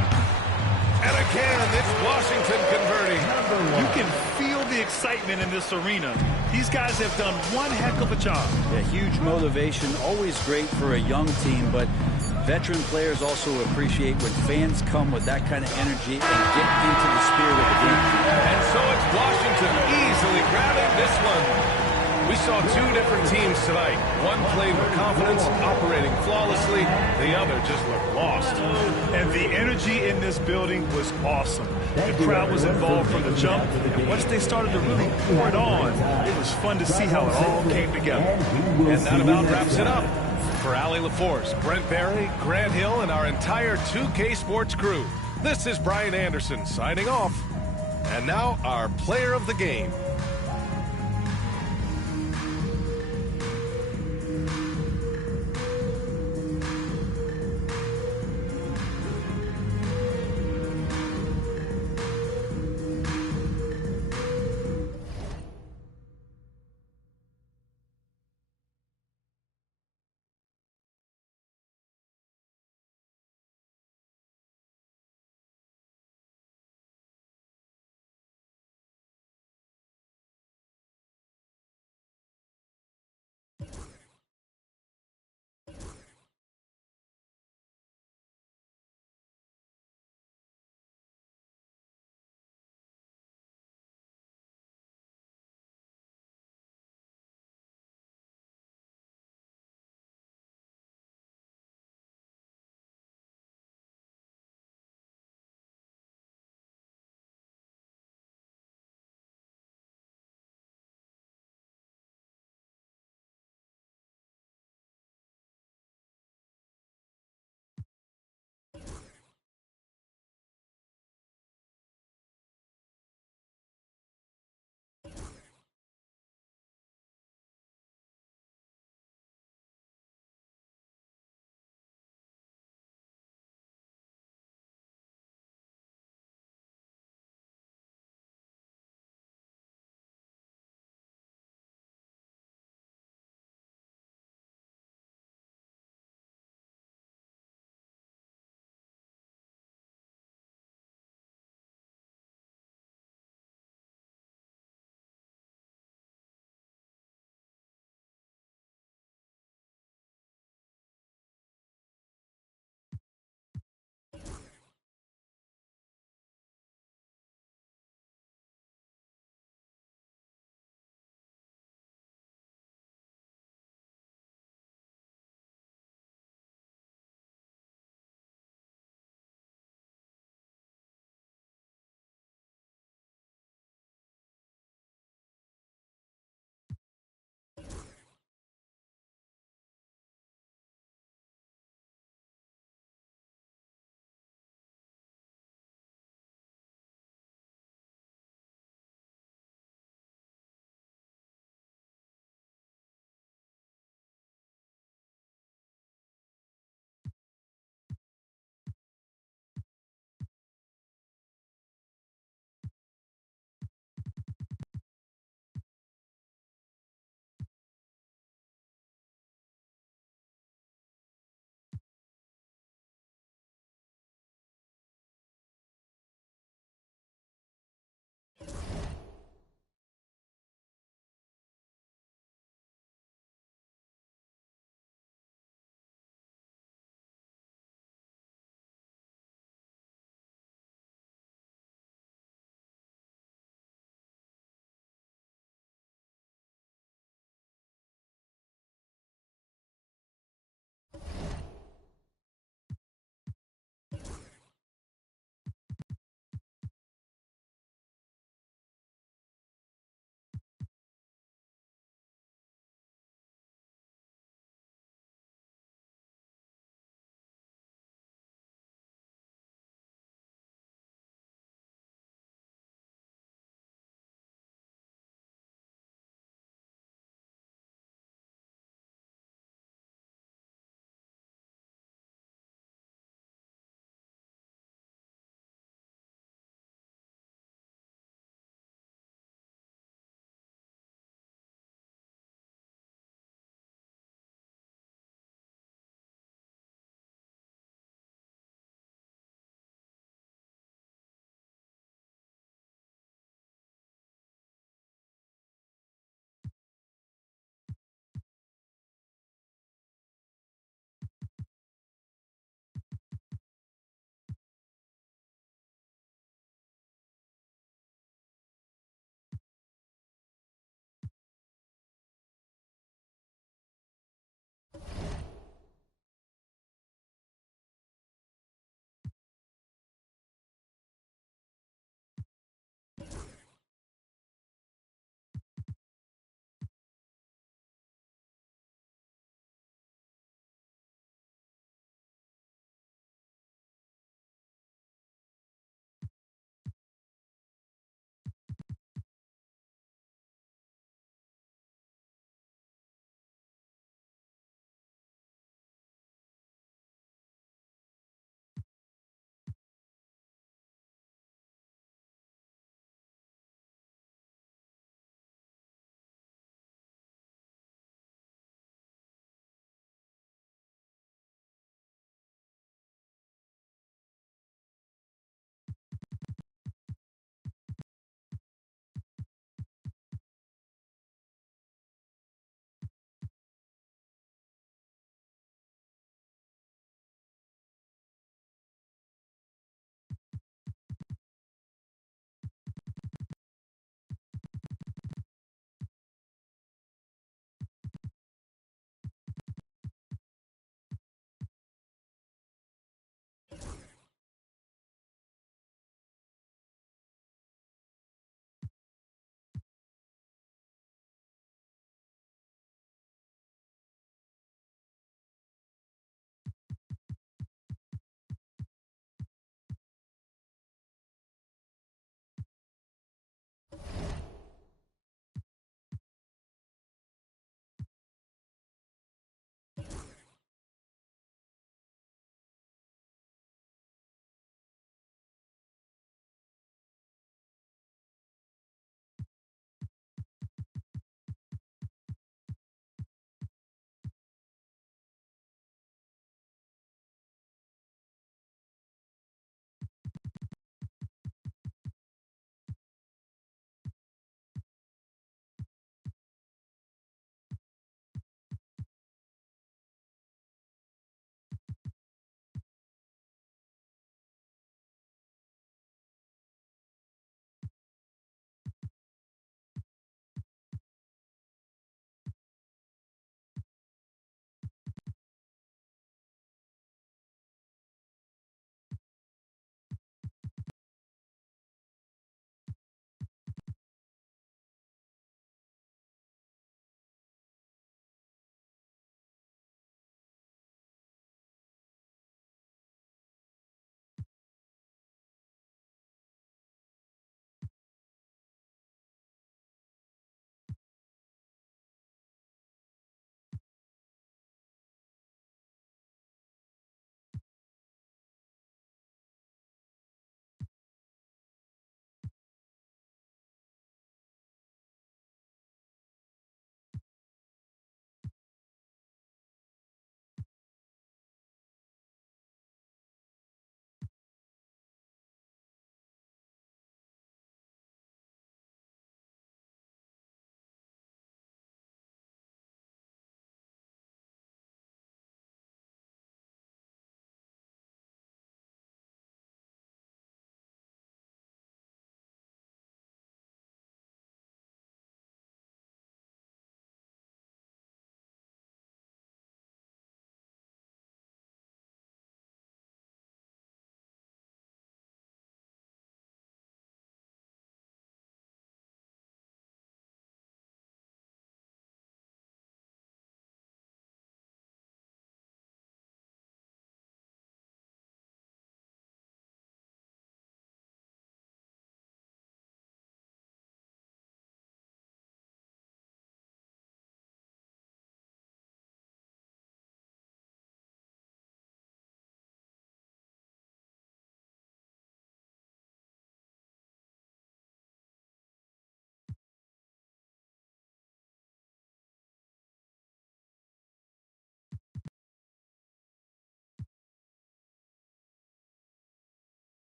And again, it's Washington converting. You can feel the excitement in this arena. These guys have done one heck of a job. Yeah, huge motivation, always great for a young team, but veteran players also appreciate when fans come with that kind of energy and get into the spirit of the game. And so it's Washington easily grabbing this one. We saw 2 different teams tonight. One played with confidence, operating flawlessly. The other just looked lost. And the energy in this building was awesome. The crowd was involved from the jump, and once they started to really pour it on, it was fun to see how it all came together. And that about wraps it up. For Allie LaForce, Brent Barry, Grant Hill, and our entire 2K Sports crew, this is Brian Anderson signing off. And now our player of the game.